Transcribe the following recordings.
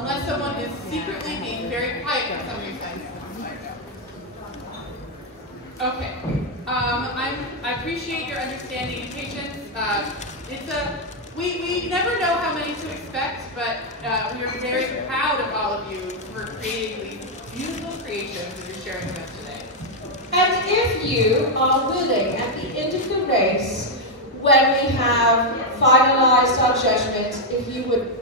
unless someone is secretly being very quiet for some reason. Okay. I appreciate your understanding and patience. We never know how many to expect, but we are very proud of all of you for creating these beautiful creations that you're sharing with us today. And if you are willing, at the end of the race, when we have finalized our judgment, if you would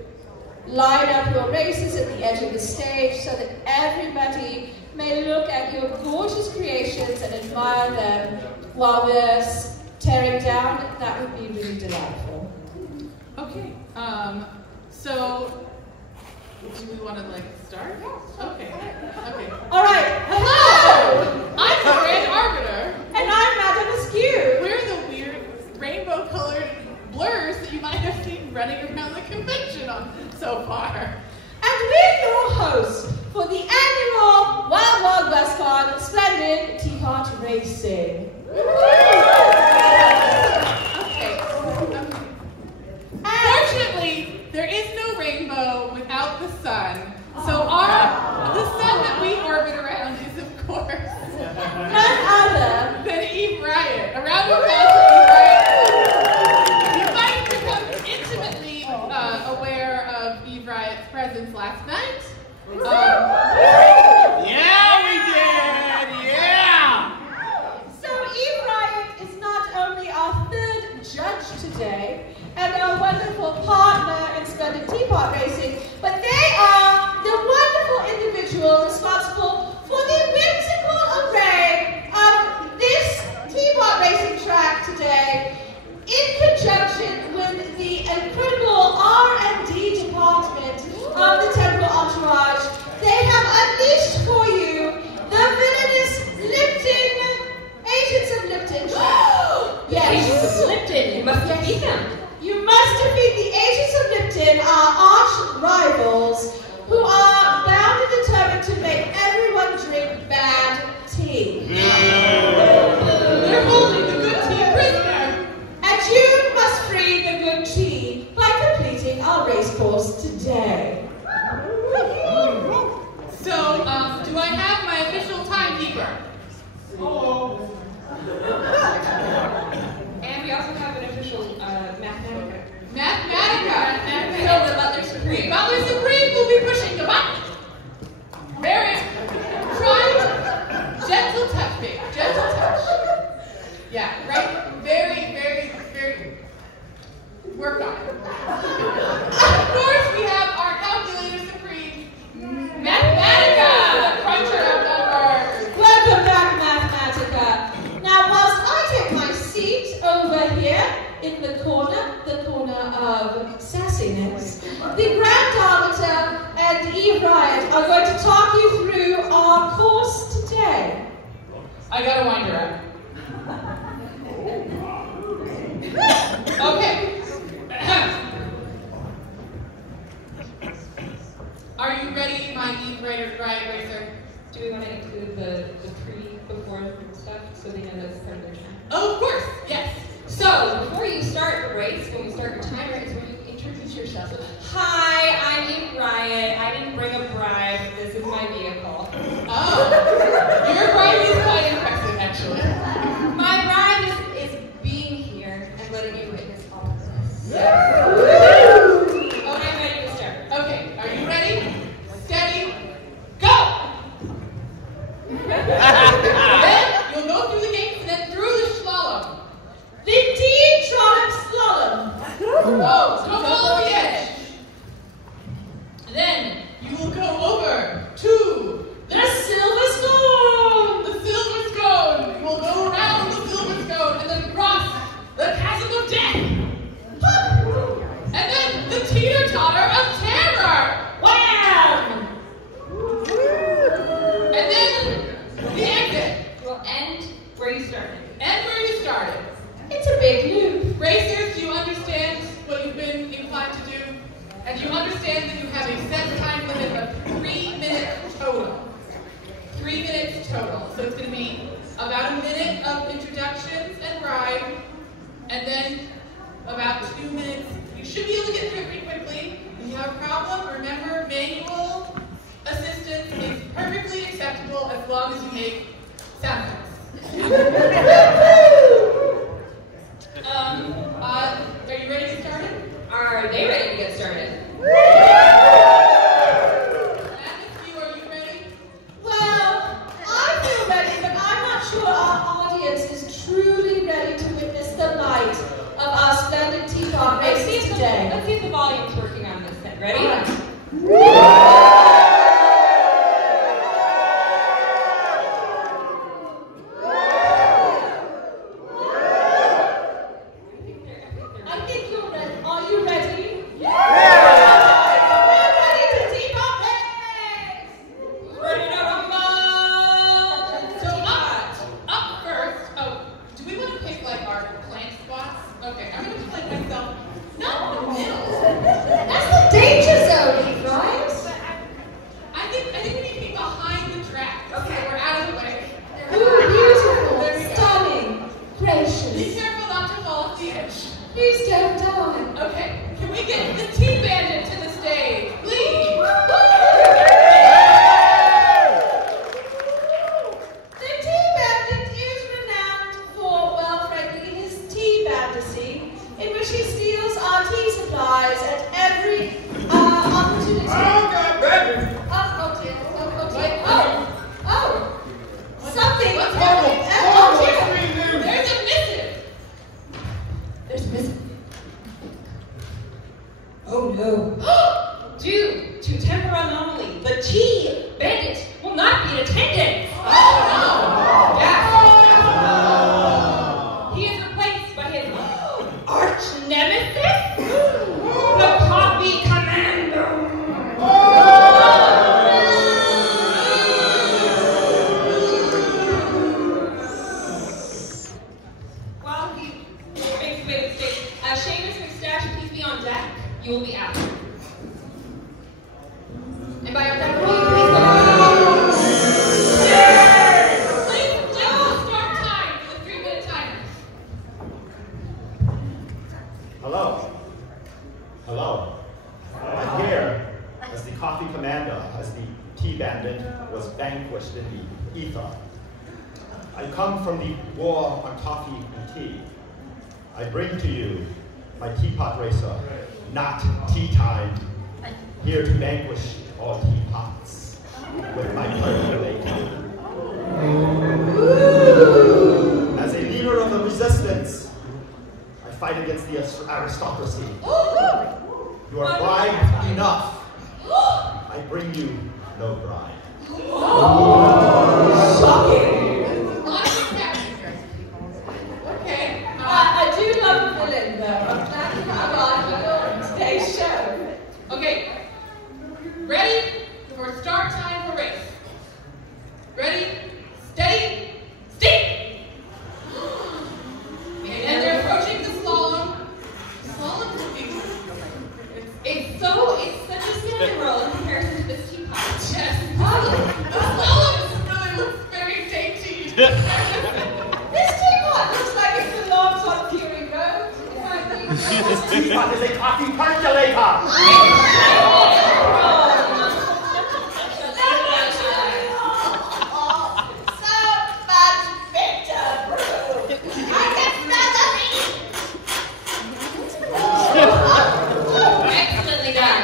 line up your races at the edge of the stage so that everybody may look at your gorgeous creations and admire them while we're tearing down, that would be really delightful. Okay, so do we want to start? Okay. All right. Hello! I'm the Grand Arbiter. And I'm Madam Askew. We're the weird rainbow-colored blurs that you might have seen running around the convention on so far. And we're your hosts for the annual Wild Wild WestCon Splendid Teapot Racing. Okay. Fortunately, there is no rainbow without the sun. So the sun that we orbit around is, of course, none other than Eve Riot. A round of applause for Eve Riot. You might become intimately aware of Eve Riot's presence last night. Yeah, we did! Yeah! So Eve Riot is not only our third judge today and our wonderful partner in Splendid Teapot Racing, but they are the wonderful individual responsible for the whimsical array of this teapot racing track today, in conjunction with the incredible R&D department of the Temple Entourage. They have unleashed for you the villainous Agents of Lipton. Yes. Agents of Lipton, you must defeat them. You must defeat the Agents of Lipton, our arch rivals, who are bound and determined to make everyone drink bad tea. They're holding the good tea prisoner. And you must free the good tea by completing our race course today. So, do I have my official timekeeper? Hello. And we also have an official Mathematica. Mathematica. So the Butler Supreme. Butler Supreme will be pushing the button. Very gentle touch, babe. Gentle touch. Yeah, right? Very work on it. Of course, we have our calculator supreme, Mathematica, the cruncher of numbers. Welcome back, Mathematica. Now, whilst I take my seat over here in the corner of sassiness, the Grand Arbiter and Eve Riot are going to talk you through our course today. I gotta wind her up. Okay. Are you ready, my Eve Riot Racer? Do we want to include the pre-before stuff so they know that's part of their time? Oh, of course, yes. So, before you start the race, when we start your timer, is when you introduce yourself. Hi, I'm Eve Riot. I didn't bring a bride. This is my vehicle. Oh, your bride is quite impressive, actually. My bride is being here and letting you witness all of this. Okay, I'm ready to start. Okay, are you ready? Steady, go! Then you'll go through the gates and then through the slalom. The Tea-Tronic Slalom. Oh, come all over the edge. Then I think you're ready. Are you ready? Yeah! We're ready to teapot race! Ready to rumble! So up first, oh, do we want to pick like our plank spots? Okay, I'm gonna put like myself not in the middle. That's the danger zone, right? I think we need to be behind the track. Okay, we're out of the way. Ooh, beautiful, stunning, Be gracious. careful not to fall off the edge. Please don't die. Okay, can we get the tea bandit to the stage, please? The tea bandit is renowned for, well, frankly, his tea fantasy, in which he steals our tea supplies at every opportunity. Oh, dear. Oh. Something. What's Oh, happening? dear. There's a missive. There's a missive. Oh no. Due to temporal anomaly, the tea bandit will not be in attendance. He is replaced by his arch nemesis, the Coffee Commando. While he makes his way to the stage, Seamus McStash, please be on deck. You will be out. And by our deck, please start time for the 3-minute timer. Hello. Hello. I'm here as the coffee commander, as the tea bandit was vanquished in the ether. I come from the war on coffee and tea. I bring to you my teapot racer, not tea time, here to vanquish all teapots with my percolator. As a leader of the resistance, I fight against the aristocracy. You are bribed enough. I bring you no bribe. Shocking. Okay. I do love the villain, though. I'm glad to have on today's show. Okay. Ready for start time for race. Ready, steady, stick. And they're approaching the slalom. Slalom is It's such a cinnamon roll in comparison to this teapot. yes. The slalom really looks very dainty. This teapot looks like it belongs on Fury Road. If I think This teapot is a coffee percolator! so much bitter brew. I can smell the meat. Excellently done.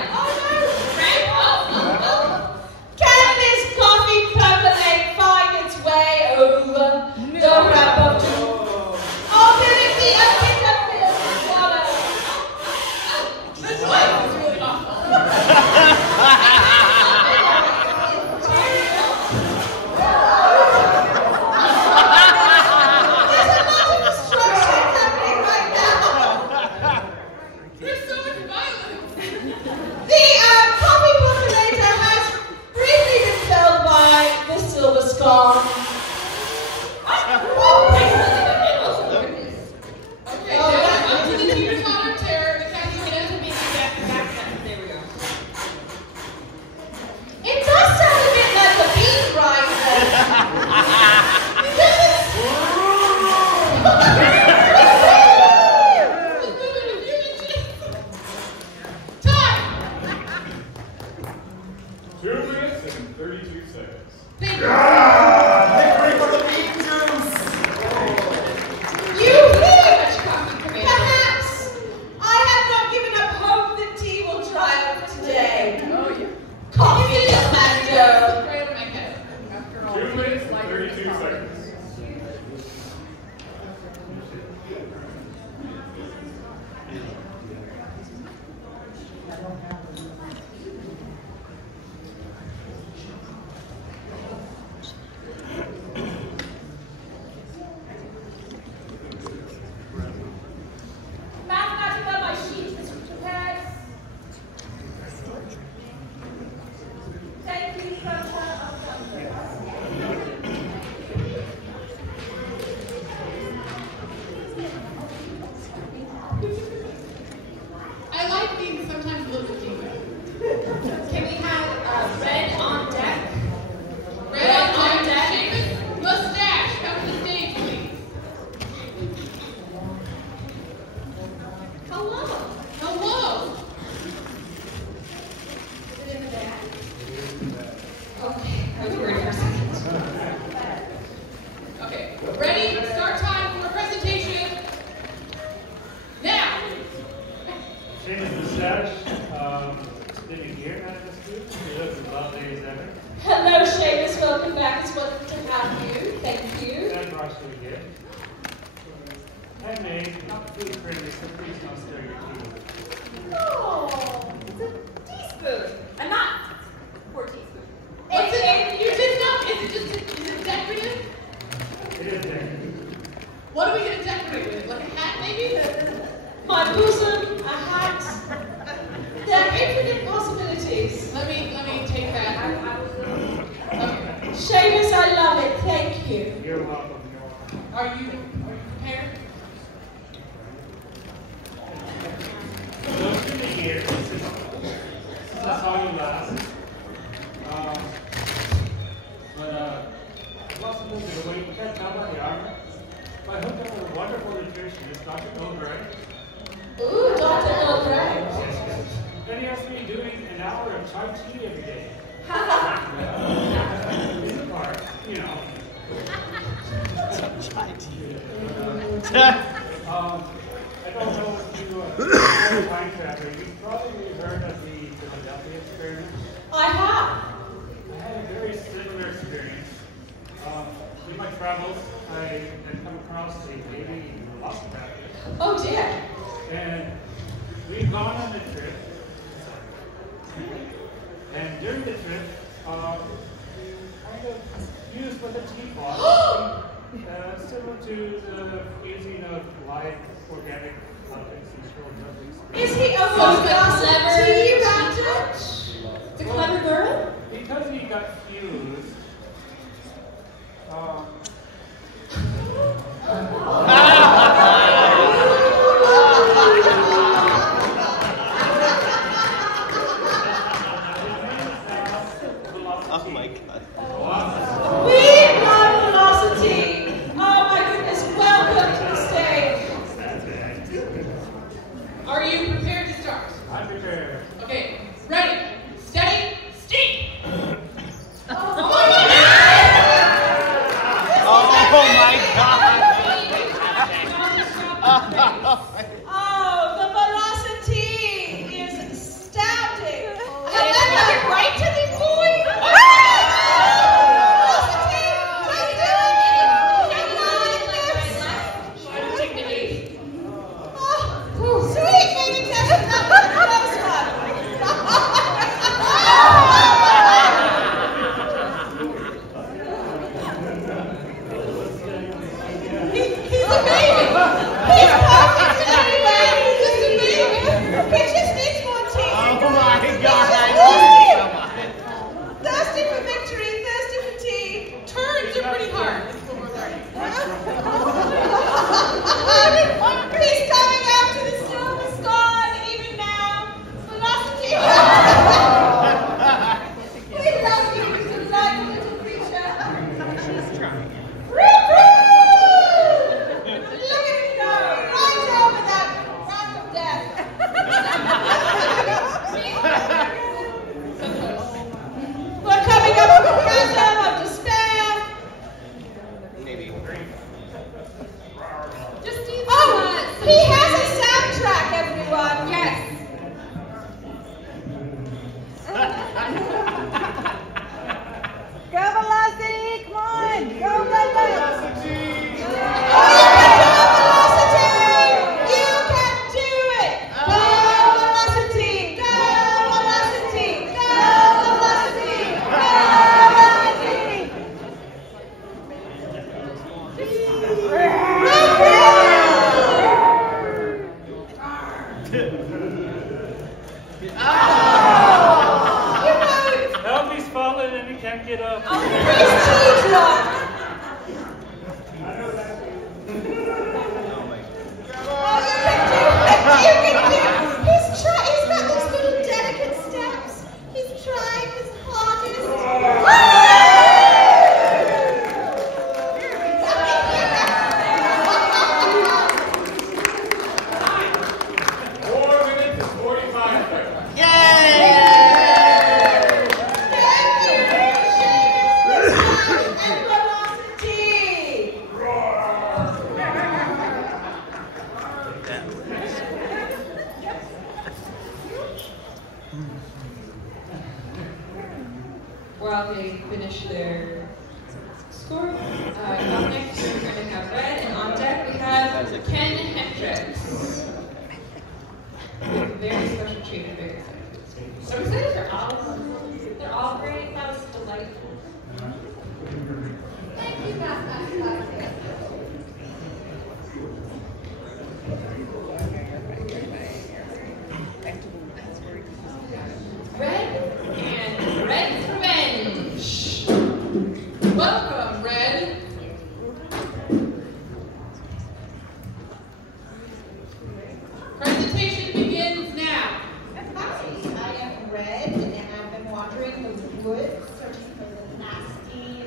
Can this coffee percolate find its way over the wrap of doom? Or will it be a bitter pill to swallow? The noise is really awful. There's a lot of destruction happening right now. There's so much violence. The coffee percolator has briefly been felled by the silver skull. Okay, now up to the teeter-totter terror. The Kathy Cannon to be back. There we go. It does sound a bit like a bean grinder. Time. 2 minutes and 32 seconds. Thank you. Victory for the bean juice! You think, perhaps, I have not given up hope that tea will triumph today. Oh, yeah. Coffee commando. Right on my head. After all. 2 minutes and 32 seconds. back. It's wonderful to have you. Thank you. And Roshley here. Handmade, not food friendly, so please don't stir your tea. Oh, it's a teaspoon. And not 4 teaspoons. Is it decorative? It is there. What are we going to decorate with it? Like a hat, maybe? My bosom, a hat. There are infinite possibilities. Let me take that. Okay. Seamus, I love it. Thank you. You're welcome. Are you prepared? So it's been a year since I saw you last. I've lost a little bit of weight. You can't tell by the armor. But I hooked up with a wonderful nutritionist, Dr. Goldbright. Ooh, Dr. Goldbright. Then he has me doing an hour of chai tea every day. In the park, you know. I don't know if you are a time traveler. You've probably heard of the Philadelphia experiment. I have. I had a very similar experience. In my travels, I had come across a baby velociraptor. Oh dear. And we'd gone on a trip. And during the trip, kind of used with a teapot, similar to the using of live organic objects and short objects. Is he a velocity raptor? The clever girl? Because he got fused, Oh my god. We love velocity. Oh my goodness, welcome to the stage. Are you prepared to start? I'm prepared. Okay, ready, steady, steep. Oh my god. Oh, the velocity is astounding. However, right to the point. Velocity, how you doing? Oh, sweet, baby, that's not the close one. He's a baby. He's perfect anyway. He's just a baby. He just needs more tea. Oh my god. Thirsty for victory, thirsty for tea. Turns are pretty hard. That's what we're learning. He's coming up to the silver sky, even now. Velocity. We love you, you delightful little creature. She's trying. Look at him go, right over that rock of death. We're coming up to the chasm of despair. Maybe. Oh, he has a soundtrack, everyone. Yes. Go velocity, come on, go velocity. You can do it. Go velocity, go velocity, go velocity, Help, he's falling and he can't get up. Oh, he's too drunk. I know that. Oh, you can do it. He's got these little delicate steps. He's trying his hardest. 4 minutes and 45 seconds. While they finish their score. Up next, we're going to have red, and on deck we have Ken Hendricks. We have a very special treat. I'm very excited. So excited for all of them. They're all great. That was delightful. Thank you, Matt. Red and Red's Revenge. Welcome, Red. Presentation begins now. Hi, I am Red, and I've been wandering the woods searching for the nasty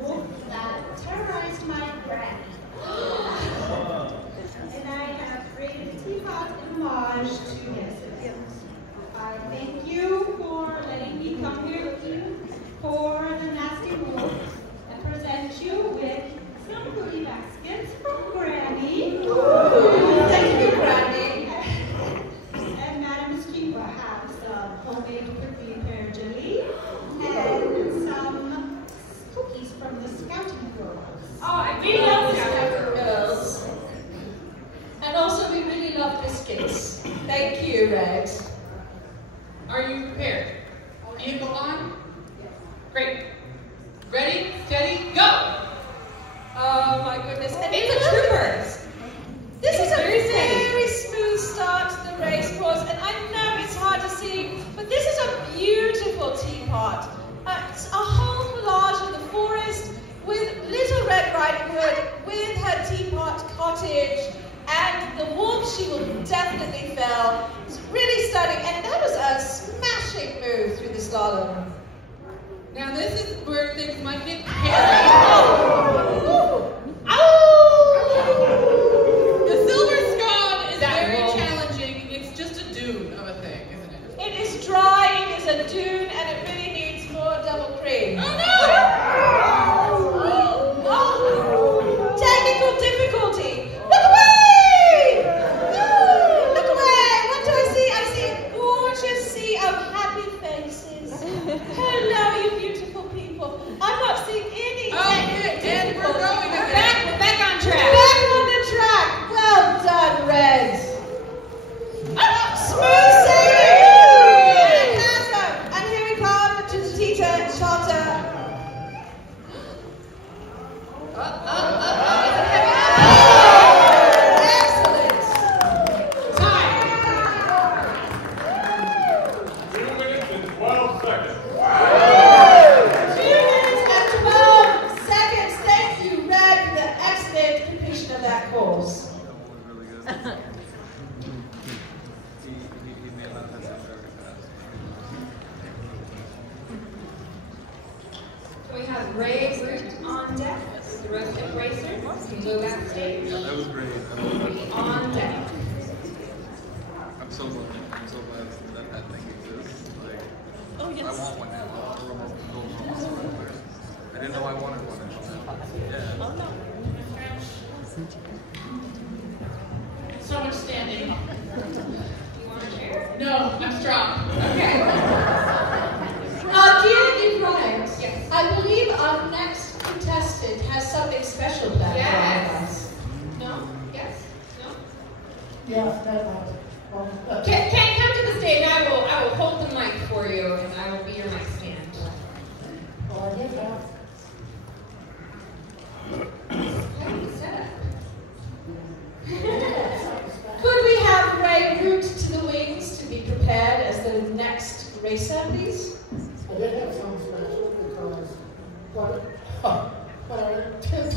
wolf that terrorized my granny. And I have created a teapot in homage to him. I thank you for letting me come here with you for the nasty wolf and present you with some goodie baskets from Granny. Thank you, Granny. And Madam Keeper has some homemade prickly pear jelly and some cookies from the Scouting Girls. Oh, We love the Scouting Girls. And also, we really love biscuits. Thank you, Red. Are you prepared? Vehicle on? Great. Ready, steady, go! Oh my goodness, and it's a troopers. This is a very smooth start to the race course, and I know it's hard to see, but this is a beautiful teapot. It's a whole collage of the forest with Little Red Riding Hood with her teapot cottage, and the wolf she will definitely fell. It's really stunning, and that was a smashing move through the slalom. Now this is where things might get hairy. The silver scone is very challenging. It's just a dune of a thing, isn't it? It is dry, it is a dune, and it really needs more double cream. Oh no! Oh, technical difficulty. Look away! Look away! What do I see? I see a gorgeous sea of happy faces. Hello, you beautiful people. I'm not seeing any technical And we're difficulty. going We're again. back on track. Back on the track. Well done, Red. Smooth sailing. Fantastic. And here we come to the teeter totter. Excellent. Time. 2 minutes and 12 seconds. 2 minutes and 12 seconds. Thank you, Red, for the excellent completion of that course. We have Ray Root on deck. The resident racer can go backstage. That was great. On deck. I'm so glad that thing exists. Like, I want one now. I didn't know I wanted one. Yeah. Oh no. So much standing. You want a chair? No, I'm strong. Okay. Dear Brian, Yes. I believe our next contestant has something special planned for us. Yes. No? Yes? No? Yes, that was. Can come to the stage. I will hold the mic for you, and I will be your mic stand. Well, I did have. How do you set up? Could we have Ray Root to the wings to be prepared as the next racer, please? I did have something special because what I intended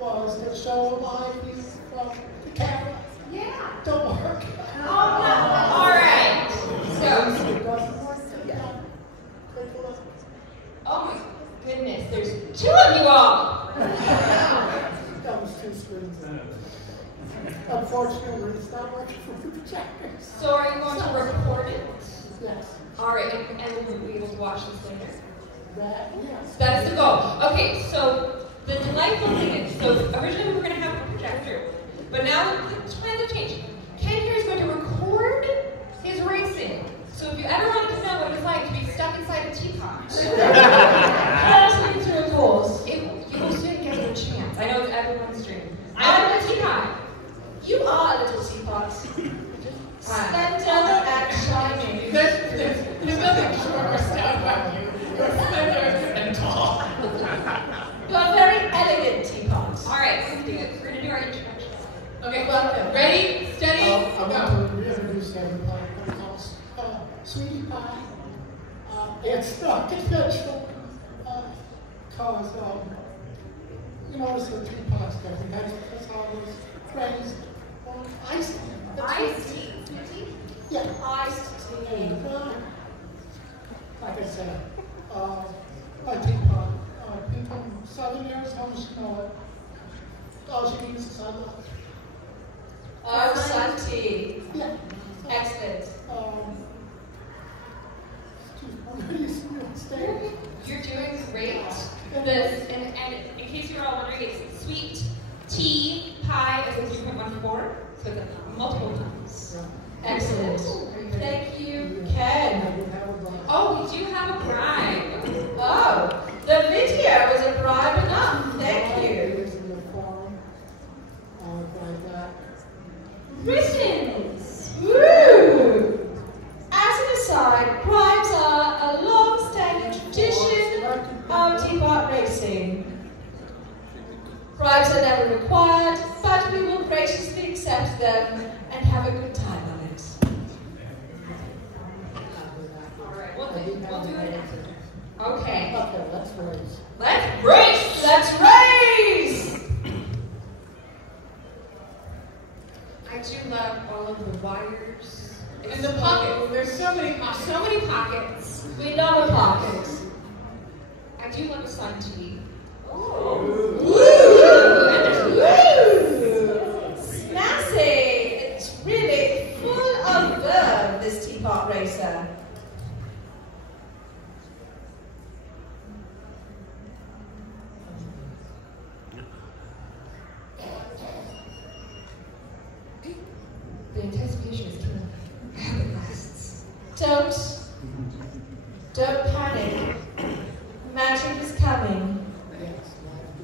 was to show my view from the camera. Yeah. Don't work. All right. So, It doesn't work. Yeah. Take a look. oh my goodness, there's 2 of you all. That was 2 screens. Unfortunately, it's not working for the projectors. So are you going to record it? Yes. All right, and we'll be able to watch this later. Yes. That's the goal. Okay, so the delightful thing is, so originally we were going to have a projector, but now the plans have changed. Ken here is going to record his racing. So if you ever wanted to know what it was like to be stuck inside a teapot, Let us lead through a course. it's not conventional. Cause, you notice the teapots and everything. That's how it was raised on iced tea. Iced tea? Yeah. Iced tea. And, like I said, my teapot, people 7 years, how much you know it? All she needs is sun. Sun tea. Yeah. Excellent. You're doing great. And in case you're all wondering, it's sweet tea pie is a 3.14, so it's multiple times. Excellent. Thank you, Ken. Oh, we do have a bribe. Oh, the video was a bribe enough. Thank you. Britons. Woo! As an aside, bribes are a long-standing tradition of teapot racing. Bribes are never required, but we will graciously accept them and have a good time on it. Alright, we'll do it. Okay. Okay, let's raise. Let's race! Let's race! I do love all of the wires. And the pockets. There's so many pockets. We love a pocket. I do love a sun tea. Ooh! Snassy! It's really full of verve, this teapot racer. The anticipation is killing me. I hope it lasts. Don't panic. Magic is coming.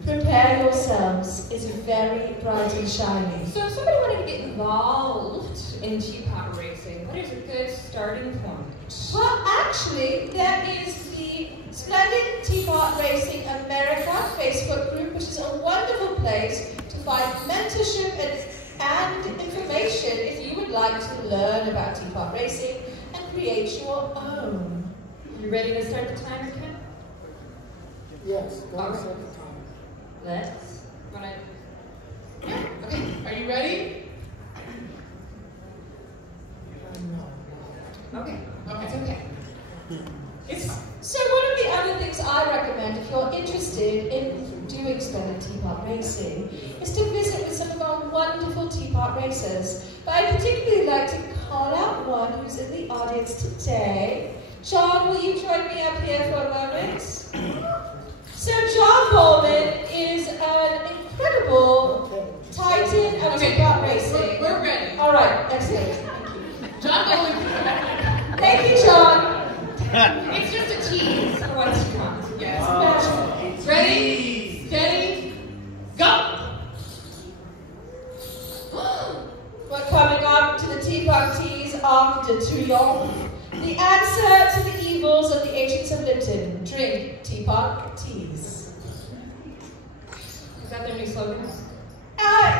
Prepare yourselves. It's very bright and shiny. So if somebody wanted to get involved in teapot racing, what is a good starting point? Well, actually, there is the Splendid Teapot Racing America Facebook group, which is a wonderful place to find mentorship and information if you would like to learn about teapot racing and create your own. You ready to start the timer, Ken? Yes, go Okay. set the time. Let's. Yeah. Okay. Are you ready? No. Okay. Okay. It's okay. So one of the other things I recommend if you're interested in doing Splendid Teapot Racing is to visit with some of our wonderful teapot racers. But I particularly like to call out one who's in the audience today. John, will you join me up here for a moment? So John Bowman is an incredible titan of teapot racing. We're ready. All right, excellent. Thank you. John Bowman. Thank you, John. It's just a tease for what's to come. Yes. Ready, steady, go! We're coming up to the teapot teas after Touillon. The answer to the evils of the ancients of Lipton. Drink teapot teas. Is that their new slogan?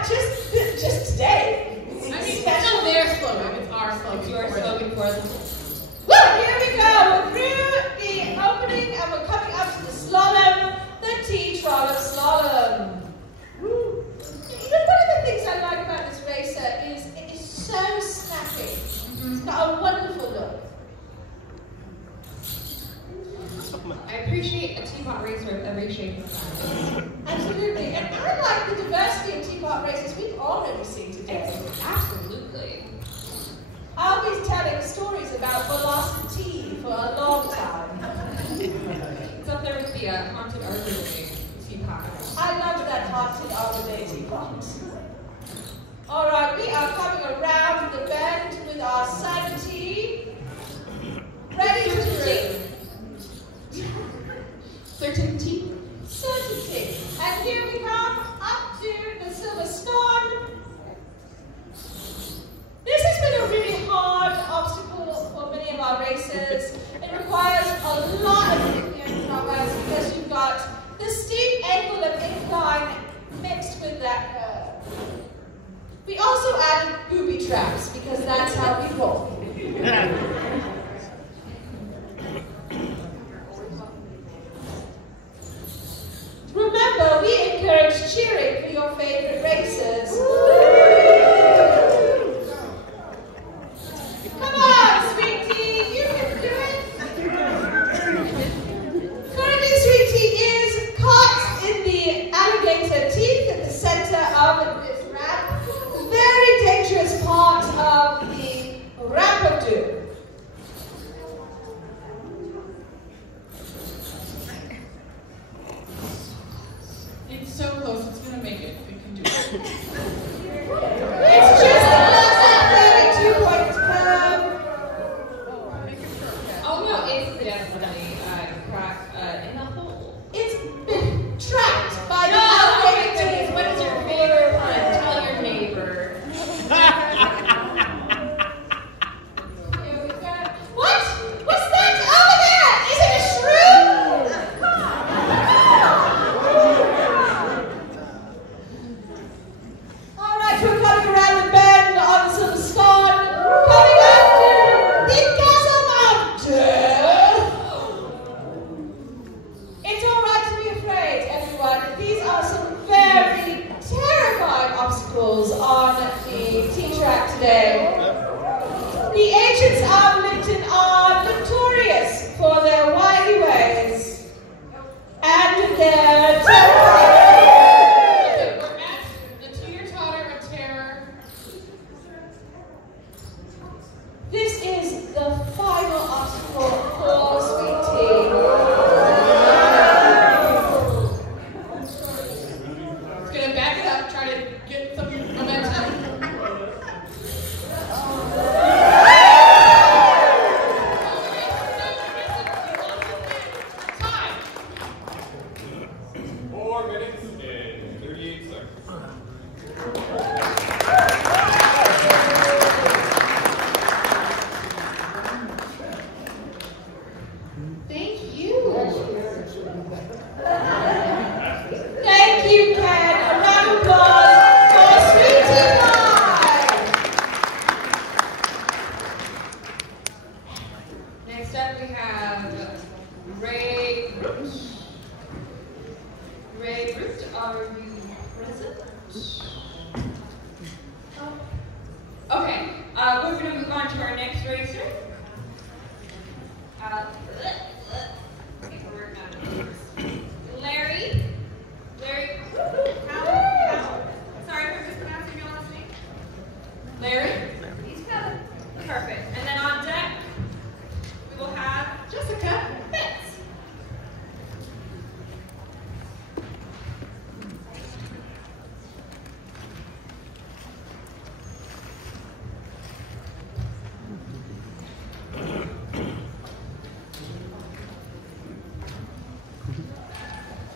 Just today. I mean, it's not their slogan, it's our slogan. It's your slogan for them. Well, here we go. We're through the opening and we're coming up to the slalom, the tea-trollop slalom. Woo. You know, one of the things I like about this racer is it is so snappy. It's got a wonderful look. I appreciate a teapot racer of every shape and size. Absolutely. And I like the diversity of teapot races we've already seen today. Absolutely. I'll be telling stories about velocity for a long time. It's up there with the haunted Arbiter teapot. I love that haunted Arbor Day teapot. All right, we are coming around the bend with our sun tea. Ready to drink. Certainty. Certainty. And here we come up to the Silver Scorn. This has been a really hard obstacle for many of our racers. It requires a lot of thinking from us because you've got the steep angle of incline mixed with that curve. We also added booby traps because that's how we roll. cheering for your favorite races. Come on, sweetie, you can do it. Currently, sweetie is caught in the alligator teeth at the center of this ramp. Very dangerous part of the ramp of doom. It's so close, it's gonna make it. We can do it. It's just the last 32 points Oh no, it's definitely cracked in the hole. It's been trapped by the No, oh my alligator. goodness, what is your favorite one? Tell your neighbor. What? What's that over there? Is it a shrew? All right, we're coming around the bend on the Silver Scarn. Coming up to the Castle Mountain. It's all right to be afraid, everyone. These are some very terrifying obstacles on the T-track today. The ancients of Linton are notorious for their wacky ways and their terrifying. Okay, we're at the teeter-totter of terror. This is the final obstacle for Sweet Tea. It's gonna back it up, try to get some momentum. Time. 4 minutes and 38 seconds. Thank you. Thank you, Ken. A round of applause for Sweet Tea Pie. Next up we have Ray Root. Ray Root, are you present? Okay, we're going to move on to our next racer. Larry. Sorry for mispronouncing your last name. Larry? He's coming. Perfect. And then on deck, we will have Jessica Fitz.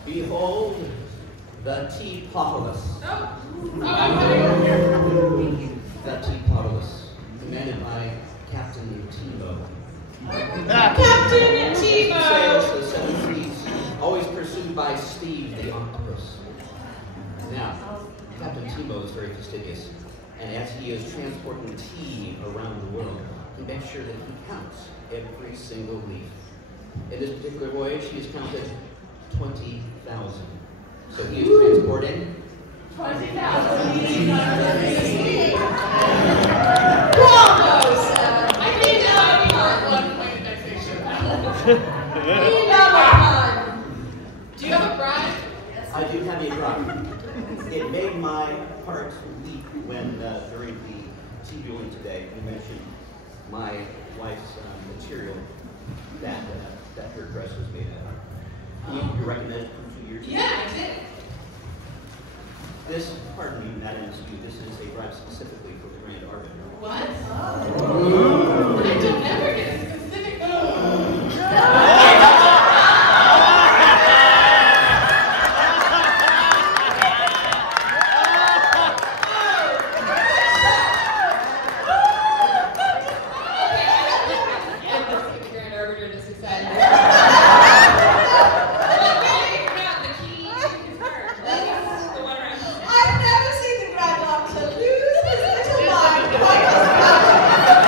Behold the Teapotless. The Teapotless, commanded by Captain Tebow. Captain Tebow. Sails the 7 seas, always pursued by Steve the Octopus. Now, Captain Tebow is very fastidious, and as he is transporting tea around the world, he makes sure that he counts every single leaf. In this particular voyage, he has counted 20,000. So he is transporting 20,000. Bravo, sir. I need to have 1 point of taxation. We love a pun. Do you have a bride? I do have a bride. It made my heart leap when, during the tea dueling today, you mentioned my wife's material that her dress was made of. You recommended for 2 years? Yeah, I did. This, pardon me, Madam Askew, this is a bribe specifically for the Grand Arbiter. What? I don't ever get a specific. I've never seen the Grand Arbiter lose his little mind quite as much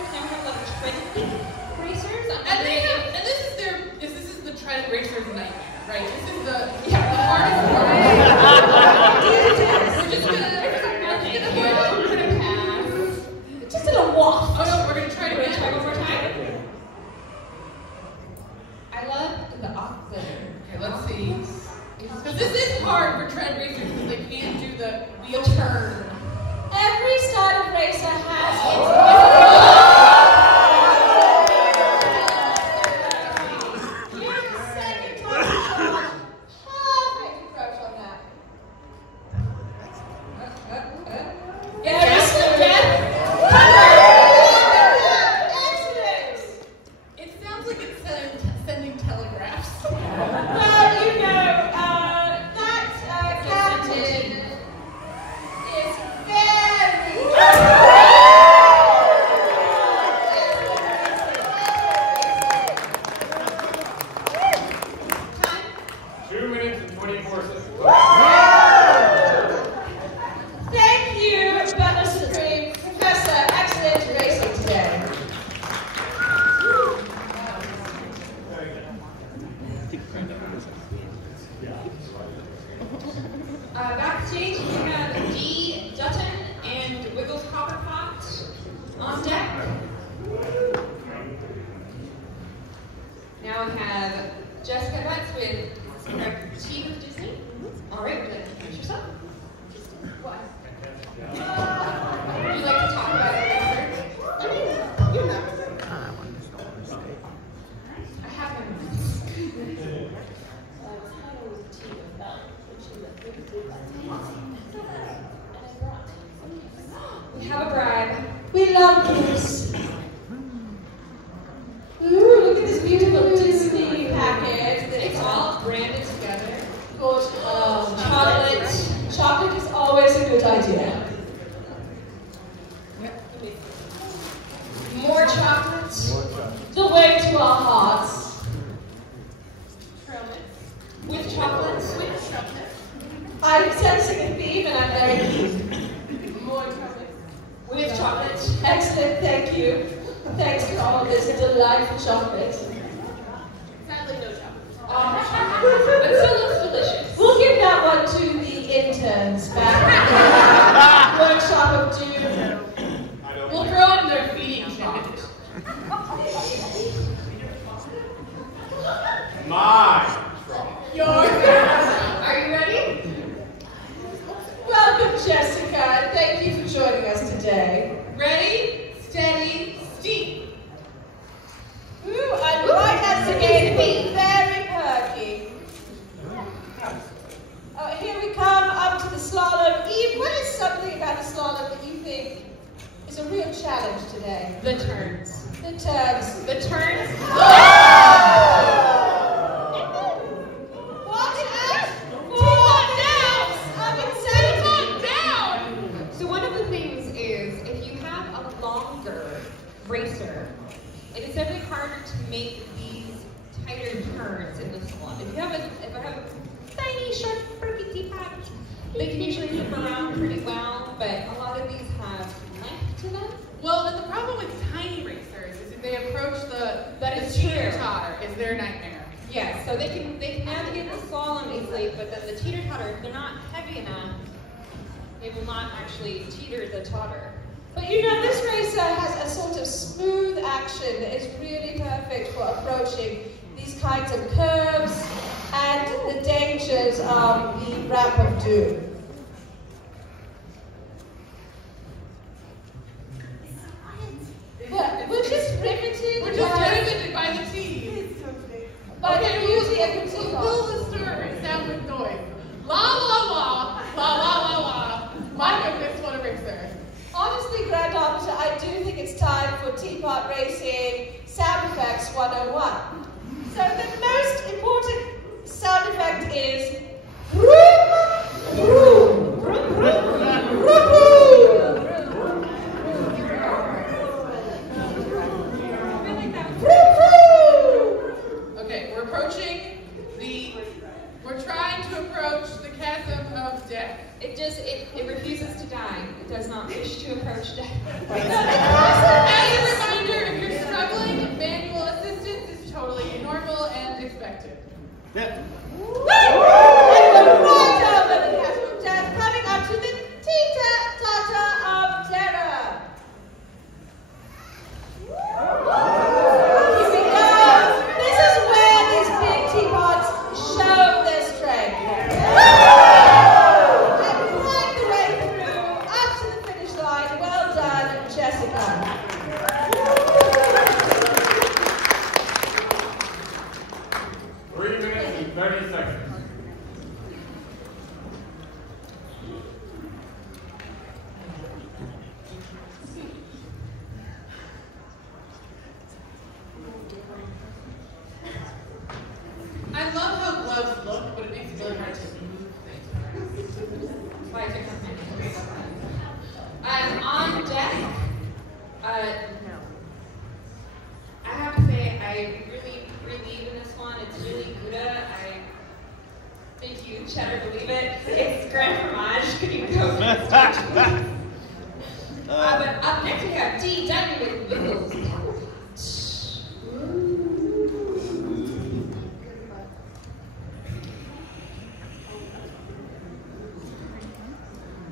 Now we have a lot of Splendid Racers. And they have, and this is the Splendid Racers nightmare, right? This is the hardest part. We're just gonna pass. Just in a waft. Oh no, we're gonna try to try one more time. I love the off glitter. Okay, let's see. Because this is hard for tread racers because they can't do the wheel turn. Every style of racer has its You're the second time shot. Perfect approach on that. Excellent. It sounds like it's sending telegraphs. Well, you know, that captain is very Time. 2 minutes and 24 seconds. Thank you, Bella Supreme Professor. Excellent racing today. Backstage, we have D. Dutton and Wiggles Copperpot on deck. Now we have Jessica Butts with Chief of Disney. All right, would you like to introduce yourself? What? Would you like to talk about it? I have my notes. We have a bribe. We love this. Ooh, look at this beautiful Disney package. It's all branded together. Good. Chocolate. Chocolate is always a good idea. More chocolate. The way to our hearts. With chocolate. I'm sensing a theme and I'm very keen. More chocolate. With chocolate. Excellent, thank you. Thanks for all this delightful chocolate. Sadly, no chocolate. But it still looks delicious. We'll give that one to the interns back in the workshop of doom. We'll throw in their feeding challenge. My Your turn. Are you ready? Welcome, Jessica. Thank you for joining us today. Ready, steady, steep. Ooh, and right at the gate, very perky. Here we come up to the slalom. Eve, what is something about the slalom that you think is a real challenge today? The turns. The turns. The turns. Watch out! Teapot down! I'm excited. Teapot down! So one of the things is, if you have a longer racer, it is definitely harder to make these tighter turns in the slalom. If I have a tiny, short, perky teapot, they can usually flip around pretty well, but a lot of these have length to them. Well, and the problem with tiny racers is if they approach the is teeter-totter is their nightmare. Yeah, so they can navigate the slalom easily, but then the teeter-totter, if they're not heavy enough, they will not actually teeter the totter. But you know, this racer has a sort of smooth action that is really perfect for approaching these kinds of curves and the dangers of the ramp of doom. We're just riveted. We're just riveted by the teeth. By the beauty of the We'll teapot. fill the story sound with noise. La la la, la la la la. My goodness, what a racer. Honestly, Grand Arbiter, I do think it's time for Teapot Racing Sound Effects 101. So the most important sound effect is vroom, vroom, vroom, vroom, vroom, Okay, we're trying to approach the chasm of death. It refuses to die. It does not wish to approach death. As a reminder, it now. 3 minutes and 30 seconds. I love how gloves look, but it makes it really hard to move things. That's why I took off my nails. On deck, I have to say I really believe in this one. It's really Gouda. I think you cheddar believe it. It's Grand Fromage. Could you go for this touch? But up next we have DW with Wiggles.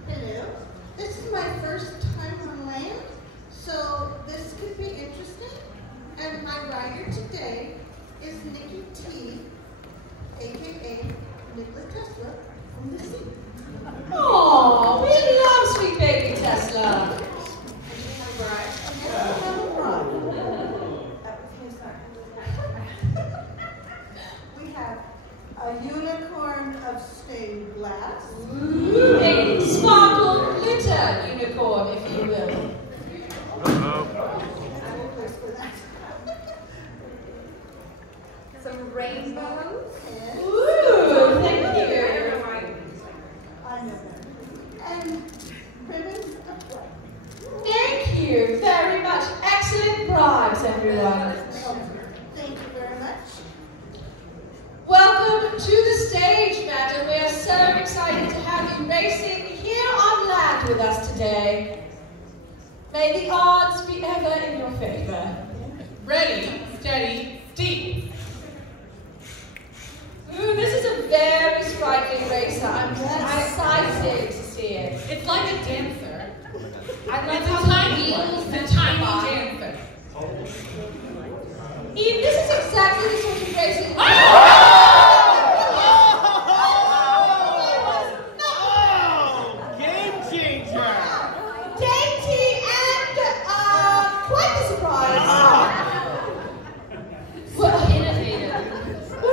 Hello. This is my first time on land, so this could be interesting. And my rider today is Nikki T, aka Nikola Tesla from the sea. Oh, we love sweet baby Tesla. We have a unicorn of stained glass. Ooh, a sparkle glitter unicorn, if you will. I will whisper that. Some rainbows. Ooh, thank you. I know that. And ribbons of white. Thank you very much. Excellent bribes, everyone. Thank you very much. Welcome to the stage, madam. We are so excited to have you racing here on land with us today. May the odds be ever in your favor. Ready, steady, steep. Ooh, this is a very striking racer. I'm excited to see it. It's like a dancer. I love It's how a tiny, the wheels the and tiny dancer. Eve, this is exactly the sort of racing. Game changer! Dainty and quite a surprise. Well, innovative.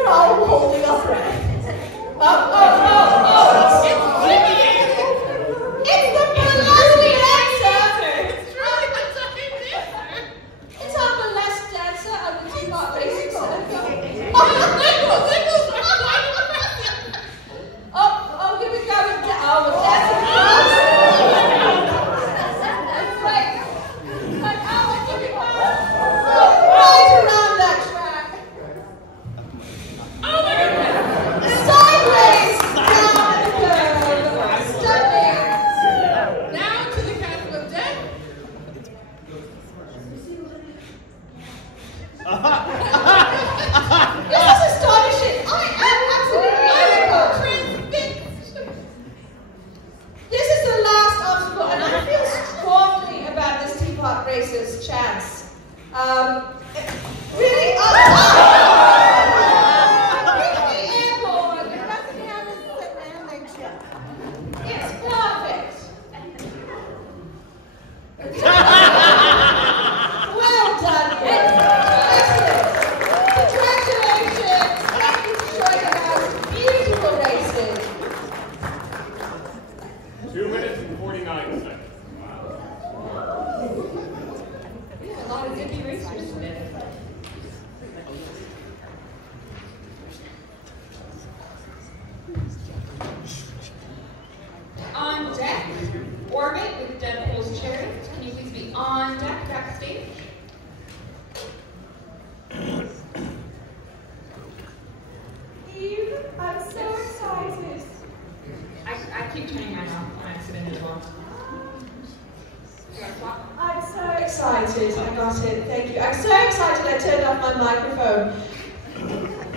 we're all holding our breath. Oh! It's the Panelists dancer! It's really the tiny dancer. It's our Panelists dancer of the Teapot Racing Circle. Oh, here we go. We're dancing. Right. Here we go. Right around that track. Oh my goodness. Sideways down the curve. Stunning. Now to the castle of death. This is astonishing. I am absolutely transfixed. This is the last obstacle, and I feel strongly about this Teapot Racer's chance. Really? Really airborne. It doesn't have a landing ship. It's perfect. Well done, Nick. Excellent. Congratulations. Thank you for showing us beautiful racing. 2 minutes and 49 seconds. A lot of zippy racers today. On deck, Orbit with Deadpool's Chariot. Can you please be on deck backstage? Eve, I'm so excited. I keep turning mine off on accident as well. You got a clock? I'm so excited. I got it. Thank you. I'm so excited I turned off my microphone.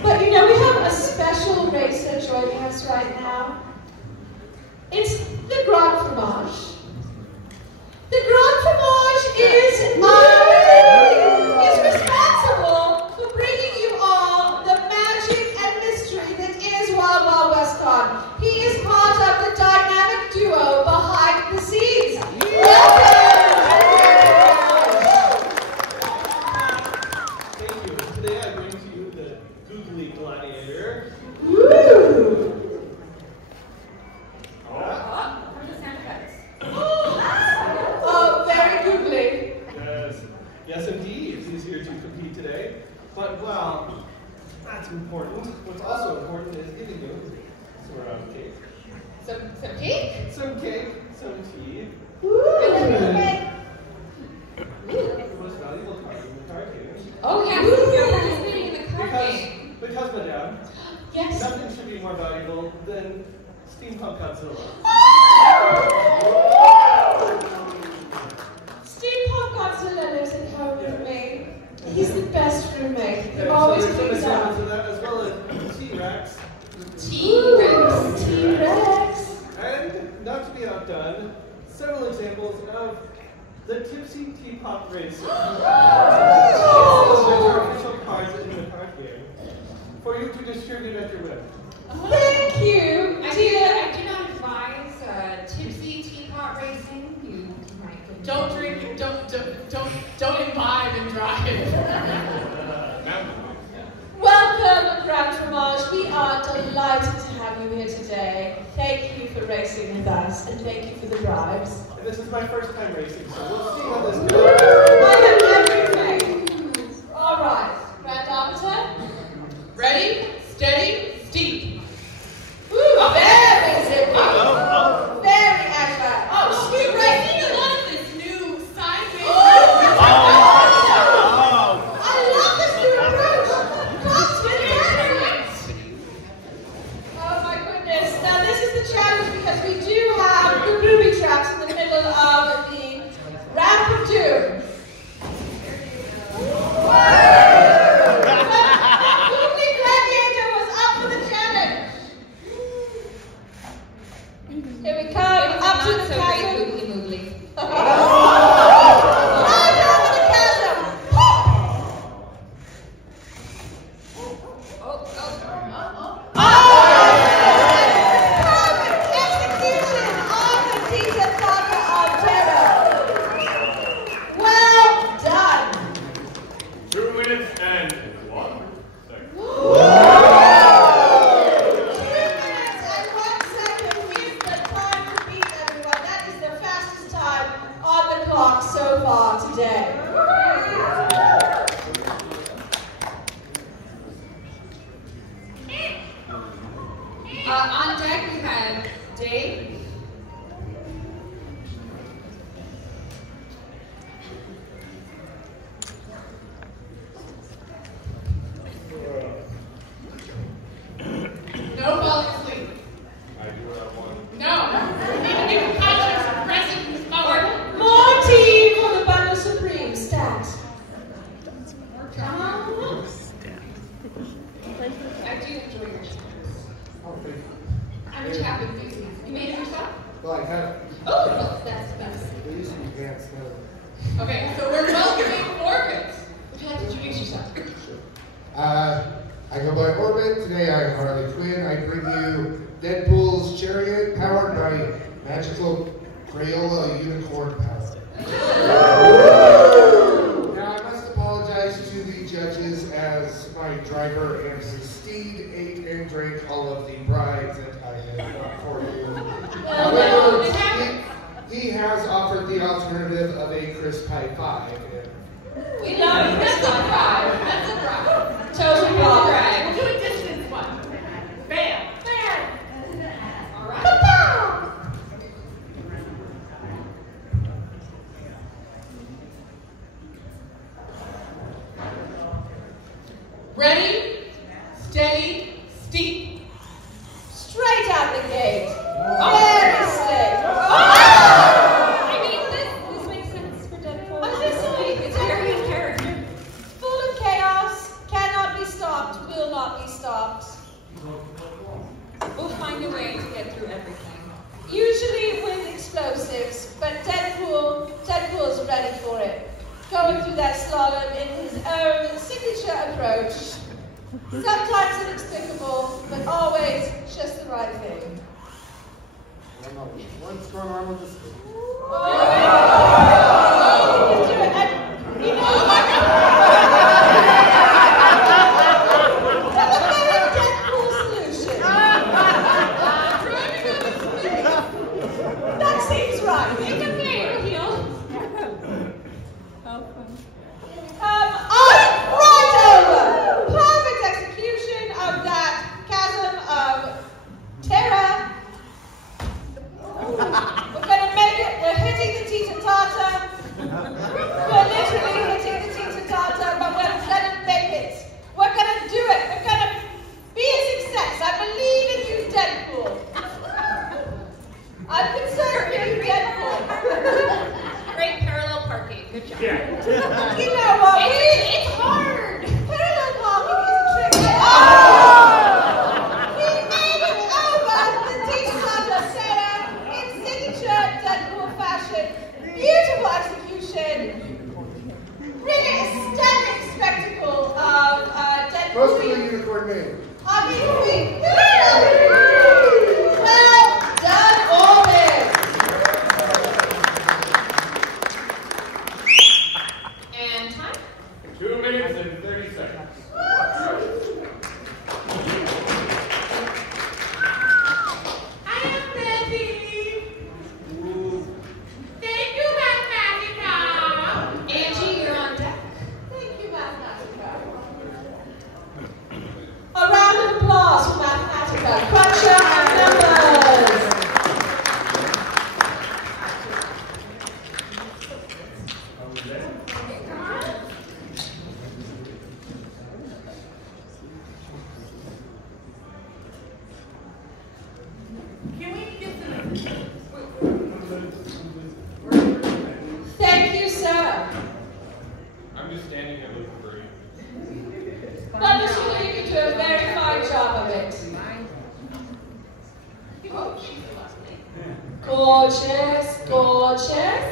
But you know, we have a special racer joining us right now. It's the Grand Fromage. The Grand Fromage is responsible for bringing you all the magic and mystery that is Wild Wild West Con. He is part of the dynamic duo behind the scenes. Welcome! Yes, indeed, he's here to compete today. But, well, that's important. What's also important is giving you some round of cake. Some cake? Some cake, some tea. Woo! The most valuable card in the card game. Oh, yes, you're participating in the card game. Because, madame, yes. Nothing should be more valuable than Steampunk Godzilla. Steampunk Godzilla lives at home with me. He's the best roommate. He Yeah, always so there's cleans some up. examples of that, as well as T-Rex. T-Rex. T-Rex. And, not to be outdone, several examples of the Tipsy Teapot Races. Those are official cards in the card game for you to distribute at your whim. Thank you, I do not advise tipsy teapot racing. You might don't drink, don't imbibe and drive. Welcome, Grand Fromage. We are delighted to have you here today. Thank you for racing with us, and thank you for the drives. This is my first time racing, so we'll see how this goes. I have every faith. All right, Grand Arbiter. Ready, steady, steep. Ooh, very zippy. Very agile. Oh, shoot, I right. think a lot of this new sideways. I love this new approach. Cops with that. Oh my goodness. Now this is the challenge because we do have the booby traps in the middle of the ramp of doom. Lovely Gladiator was up for the challenge. Here we come, up to the chasm. Right over the chasm. Perfect execution of the Teacher Saga of Terror. Well done. 2 minutes and 1 second. 2 minutes and 1 second is the time to beat everyone. That is the fastest time on the clock so far today. On deck we have Dave. No falling asleep. I do what I want. No. You need to be conscious, present, forward. More team for the Bundle Supreme. Stat. Come on. I do enjoy your shows. Oh, thank you. I'm a chap enthusiast. You made it yourself? Well, I have. Oh, that's the best. They used to be pants now. Okay, so we're welcoming orbits. Would you like to introduce yourself? I go by Orbit. Today I'm Harley Quinn. I bring you Deadpool's chariot powered by magical Crayola unicorn power. Now I must apologize to the judges as my driver and his steed ate and drank all of the brides that I had bought for you. However, he has offered the alternative of a crisp high 5. We love it. That's a drive. That's a drive. Total We'll drive. do a distance one. Bam. All right. Ready, steady, steep. Straight out the gate. Very slick. I mean, this makes sense for Deadpool. I was gonna say, It's very in character. Full of chaos, cannot be stopped, will not be stopped. We'll find a way to get through everything. Usually with explosives, but Deadpool's ready for it. Going through that slalom in his own signature approach. Sometimes inexplicable, but always just the right thing. I don't know what's going on with this. That seems right. It's okay, it'll heal. You know what? It's hard. Parallel parking is tricky. We made it over the Dastardly setup in signature Deadpool fashion. Beautiful execution. Really stunning spectacle of Deadpool. Most of the unicorn name. Obviously, well done, Orbit. And time? 2 minutes and 30 seconds. I am ready. Thank you, Mathematica. Angie, you're on deck. Thank you, Mathematica. A round of applause for Mathematica. Cruncher and numbers. Can we get some? Thank you, sir. I'm just standing here looking for you. Wonderful, you can do a very fine job of it. Gorgeous, gorgeous.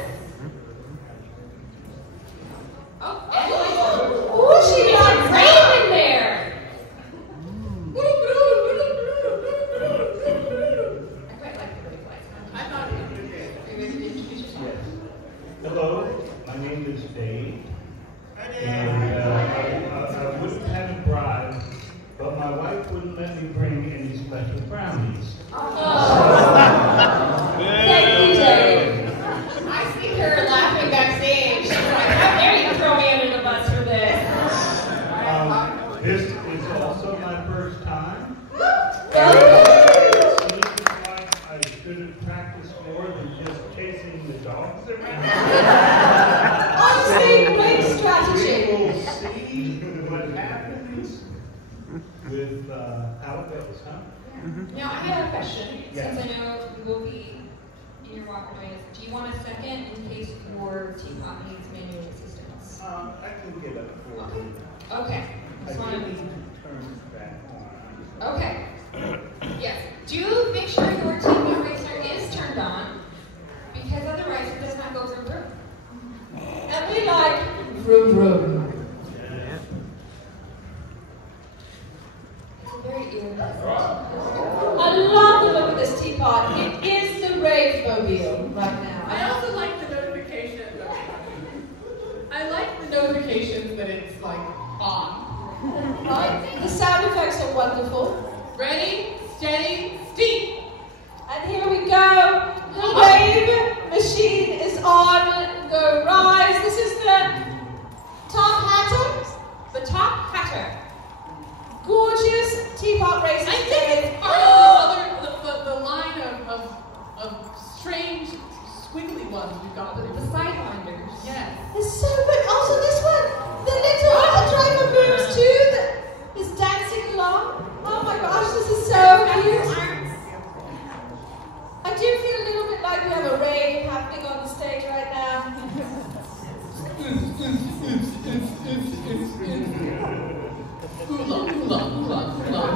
Oh, she got Raven there. I quite like the really flies. I thought it was good. Are you ready to introduce yourself? Hello, my name is Dave, and I wouldn't have a bride, but my wife wouldn't let me bring any special brownies. Thank you, Dave. I see her laughing backstage. She's like, how dare you throw me under the bus for this? This is also my first time. Well, It seems like I should have practiced more than just chasing the dogs around. honestly, great We strategy. will see what happens with how it goes, huh? Now, I have a question. Yeah. Since I know you will be in your walker doing this, do you want a second in case your teapot needs manual assistance? I can get up for you. Okay. I Just do want need to. to turn it back on. Okay. Yes. Do make sure your teapot racer is turned on, because otherwise it does not go through. And we like vroom vroom. Very irritating. I love the look of this teapot. It is the rave mobile right now. I also like the notification. I like the notifications that it's like on. Right? The sound effects are wonderful. Ready, steady, steep. And here we go. The wave machine is on the rise. This is the top hatter. The top hatter. Gorgeous teapot races. I think it's part of the line of strange squiggly ones we've got. The sidewinders. Yes. It's so good. Also this one, the little driver moves too, that is dancing along. Oh my gosh, this is so cute. I do feel a little bit like we have a rave happening on the stage right now. Hula, hula, hula, hula,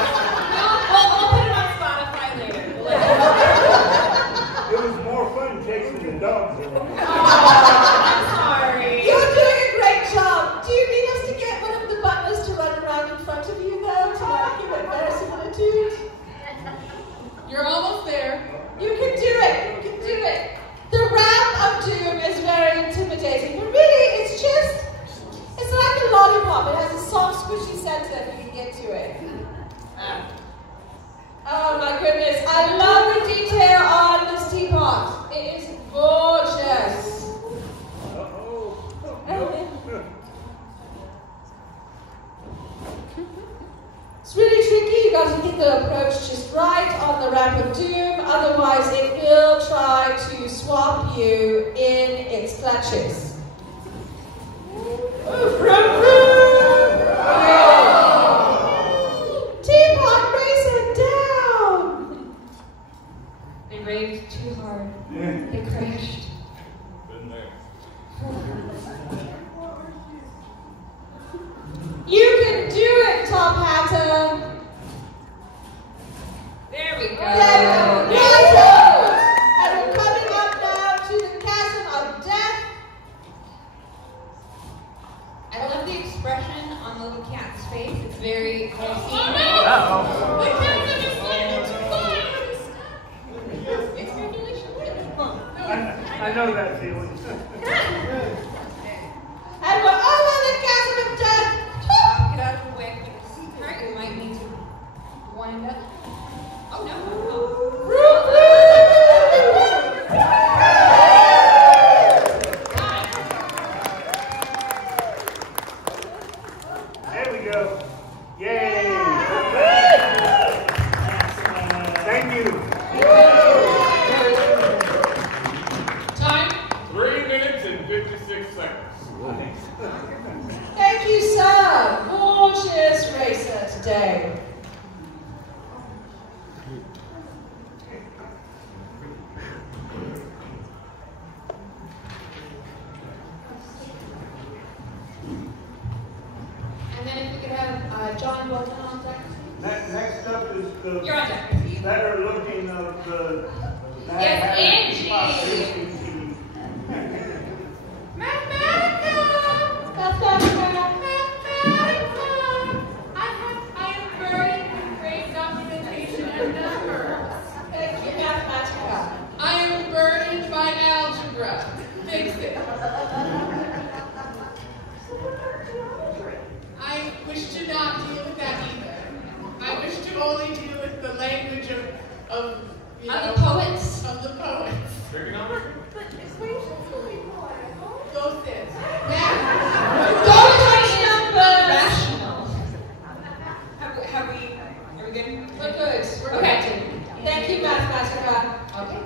We'll put it on Spotify later. It was more fun chasing the dogs around. I'm sorry. You're doing a great job. Do you need us to get one of the butlers to run around in front of you though, to like give it verisimilitude? You're almost there. You can do it. You can do it. The ramp of doom is very intimidating, but really, it's like a lollipop. It has a soft, squishy center if you can get to it. Oh my goodness, I love the detail on this teapot. It is gorgeous. It's really tricky. You got to get the approach just right on the ramp of doom, otherwise it will try to swap you in its clutches. Teapot And we're coming up now to the chasm of death. I love the expression on the little cat's face. It's very Oh no! Uh-oh. The chasm is slightly too close! It's regulation. I know that feeling. And we're over the chasm of death. Get out of the way. Alright, we might need to wind up. Oh no. There we go. Yay! Thank you. Time? 3 minutes and 56 seconds. Thank you, sir. Gorgeous racer today. And then if we could have John Bolton on deck. Next up is the You're on deck. better looking of the Yes, Angie. Mathematica! I am buried in great documentation and numbers. Thank you, Mathematica. I am burdened by algebra. Fix it. I wish to not deal with that either. I wish to only deal with the language of the poets. Of the poets. Trigonometry? Those things. Don't touch numbers. Rational. Are we good? We're good. We're Okay. good. Thank you, Mathematica. Okay.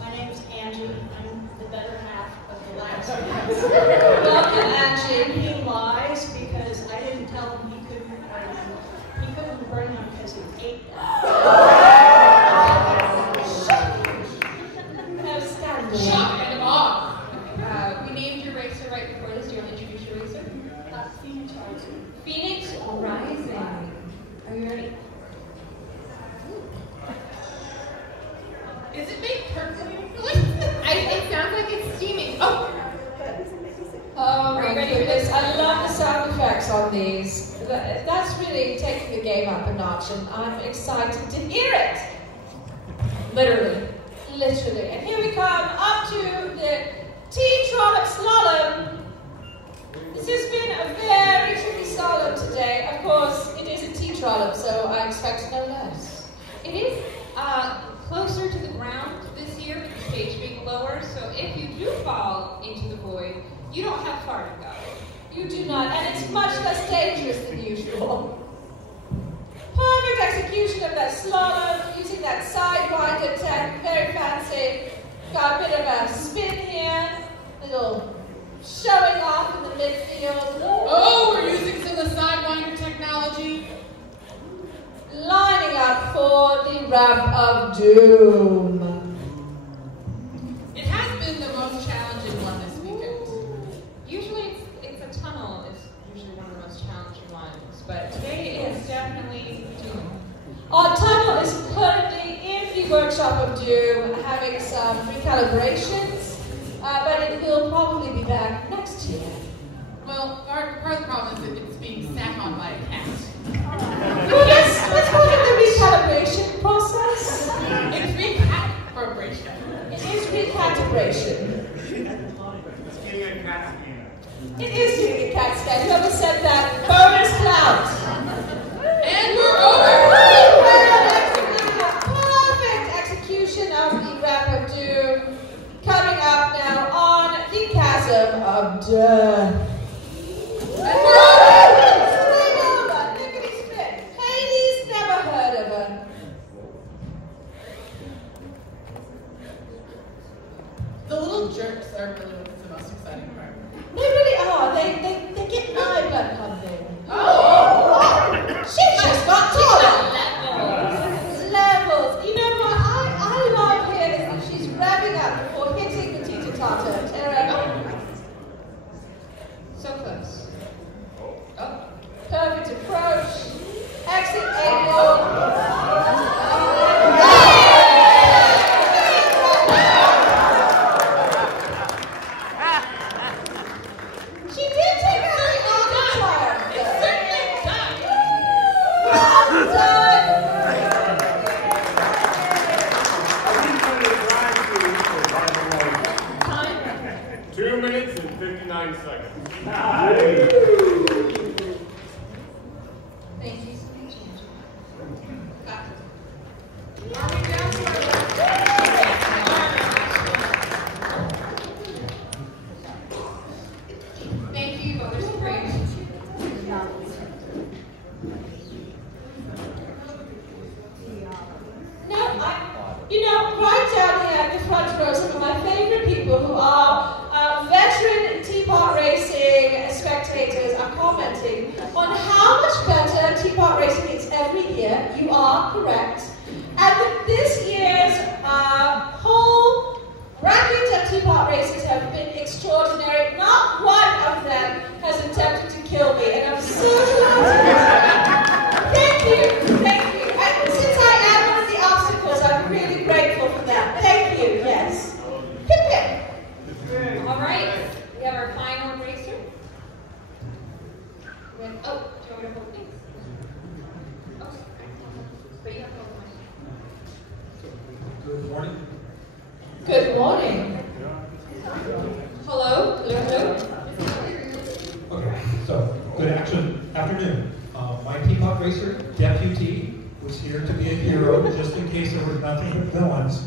My name's Angie. I'm the better half of the last one. Welcome, Angie. He lies because I didn't tell him he couldn't burn them because he ate them. No scandal. Shock and awe. We named your racer right before this. Do you want to introduce your racer? Phoenix Rising. Phoenix Rising. Are you ready? Is it make percolating noise? It sounds like it's steaming. Oh! Oh my goodness, I love the sound effects on these. That's really taking the game up a notch, and I'm excited to hear it. Literally. And here we come up to the T-Trollop Slalom. This has been a very tricky slalom today. Of course, it is a T-Trollop, so I expect no less. It is closer to the ground this year with the stage being lower, so if you do fall into the void, you don't have far to go. You do not, and it's much less dangerous than usual. Perfect execution of that slalom, using that sidewinder tech, very fancy. Got a bit of a spin here, little showing off in the midfield. Oh, we're using some of the sidewinder technology. Lining up for the ramp of doom. It has been the most challenging one this weekend. Usually it's a tunnel is usually one of the most challenging ones, but today is definitely doom. Our tunnel is currently in the workshop of doom, having some recalibrations, but it will probably be back next year. Well, part of the problem is that it's being sat on by a cat. Well, let's look at the recalibration process. It's recalibration. It is recalibration. It's getting a cat scan. It is getting a cat scan. Whoever said that, bonus clout. And we're over. Perfect execution of the ramp of doom. Coming up now on the chasm of death. And we're over. Straight over. Lickety split. Haley's never heard of her. The little jerks are really what's the most exciting part. They really are. Thank you, Mother Spring. Right down here at the front row, some of my favorite people who are veteran teapot racing spectators are commenting on how much better teapot racing is every year. You are correct. And that this year's whole bracket of teapot races have been extraordinary. Not one of them has attempted to kill me, and I'm so glad. Thank you, thank you. And since I am one of the obstacles, I'm really grateful for that. Thank you, yes. Hip hip. All right, we have our final racer. Oh, do you want me to hold these? Oh, but you have to hold mine. Good morning. Good morning. Hello, hello, hello. Okay, so good afternoon. My teapot racer, Deputy, was here to be a hero just in case there were nothing but villains.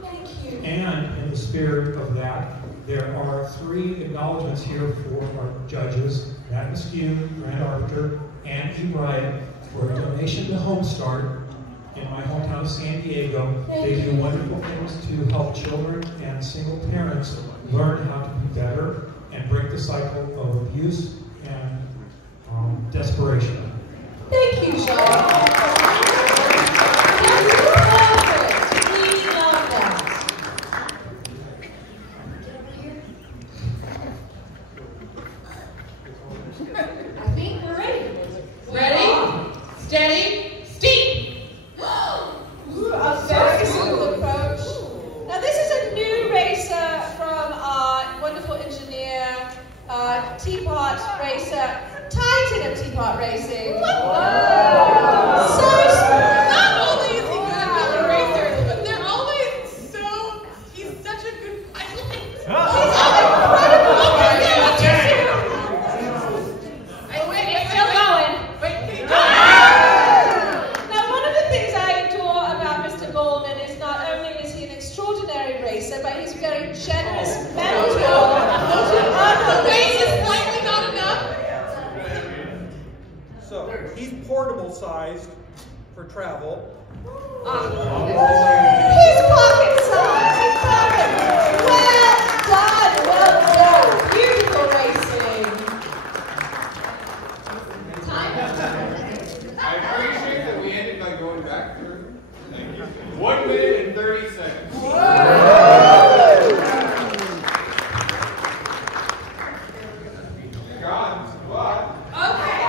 Thank you. And in the spirit of that, there are 3 acknowledgments here for our judges, Askew, Grand Arbiter, and Wright, for a donation to Homestart in my hometown of San Diego. They do wonderful things to help children and single parents learn how to be better and break the cycle of abuse and desperation. Thank you, Sean. That's perfect. We love that. I think we're ready. Ready, steady, steam! Ooh, a very simple approach. Now this is a new racer from our wonderful engineer, teapot racer, Titan of teapot racing. So not only is he good at building racers, but they're always so, he's such a good pilot. He's incredible. It's still going. Wait, Now, one of the things I adore about Mr. Goldman is not only is he an extraordinary racer, but he's a very generous mentor to other the weight is racers. slightly not enough. So, he's portable sized for travel. He's pocket size. He's pocket. Well done. Beautiful racing. I appreciate that we ended by going back through. Thank you. 1 minute and 30 seconds. God, what? Okay.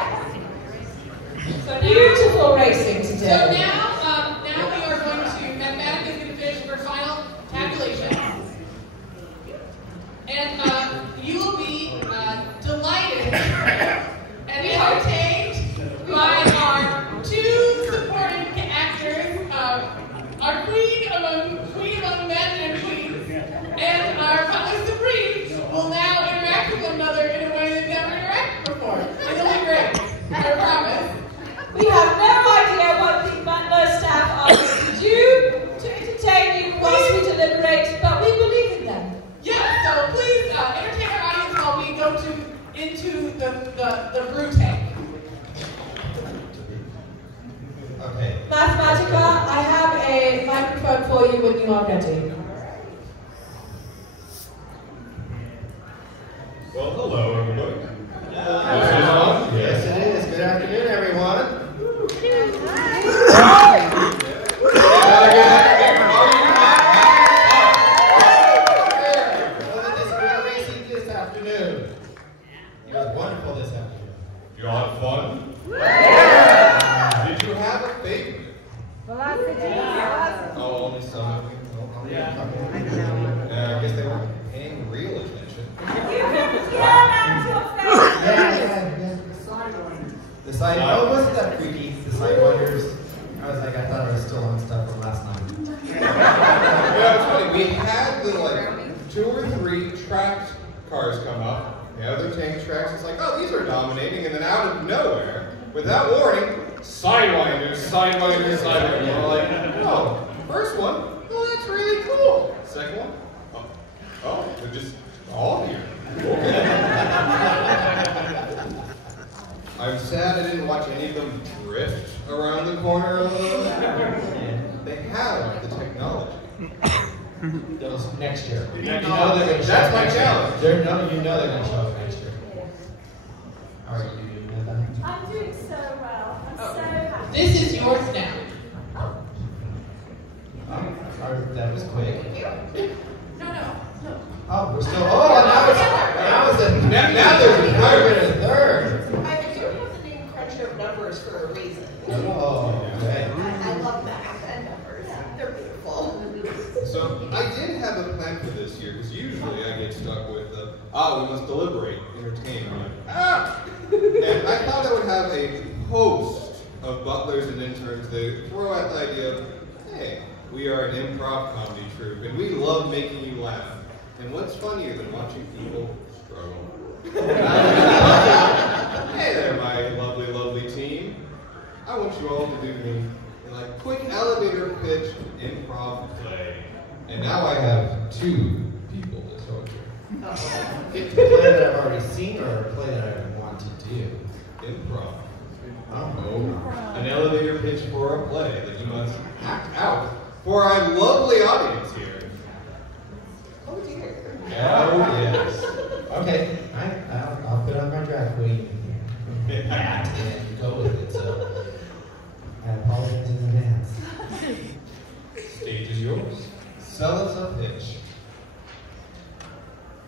So Beautiful racing So today. now we are going to, mathematically is going to finish for final tabulation. And you will be delighted and entertained by our 2 supporting actors, our queen among men and queens, and our Mother Supreme will now interact with one another in a way they've never interacted before. It'll be great, I promise. We have no idea what the Butler staff are going to do to entertain you whilst we deliberate, but we believe in them. Yeah, so please entertain our audience while we go into the brew tank. Okay. Mathematica, I have a microphone for you when you are ready. Well, hello, everybody. Yes, it is. Good afternoon, everyone. This afternoon. It was wonderful this afternoon. You all had fun? Did you have a favorite? Oh, only some of you. I guess they weren't paying real attention. The side, oh, wasn't that freaky? The sidewinders. I thought I was still on stuff from last night. Yeah, it's funny. We had the 2 or 3 tracked cars come up. The other tank tracks. It's like, oh, these are dominating, and then out of nowhere, without warning, Sidewinder, Sidewinder, Sidewinder. We're like, oh, first one, oh, that's really cool. Second one, oh, they're just all here. Okay. I'm sad I didn't watch any of them drift around the corner of them. They have the technology. Those next year. That's my challenge. You know they're going to show up next year. How are you doing, Amanda? I'm doing so well. I'm so happy. This is yours now. That was quick. No. Oh, we're still. Oh, now there's a third. I do have the name Cruncher of Numbers for a reason. Oh, okay. I love math and numbers. They're beautiful. So I did have a plan for this year, because usually I get stuck with we must deliberate, entertain. I'm like, And I thought I would have a host of butlers and interns that throw out the idea of, hey, we are an improv comedy troupe, and we love making you laugh. And what's funnier than watching people struggle? Hey there, my lovely, lovely team. I want you all to do me a quick elevator pitch improv play. And now I have 2 people to talk to. A play that I've already seen or a play that I want to do? Improv. Oh. An elevator pitch for a play that you must act out for our lovely audience here. Oh dear. Oh yes. Okay, I'll put on my drag queen hat and go with it. So I apologize in advance. Stage is yours. Sell us a pitch.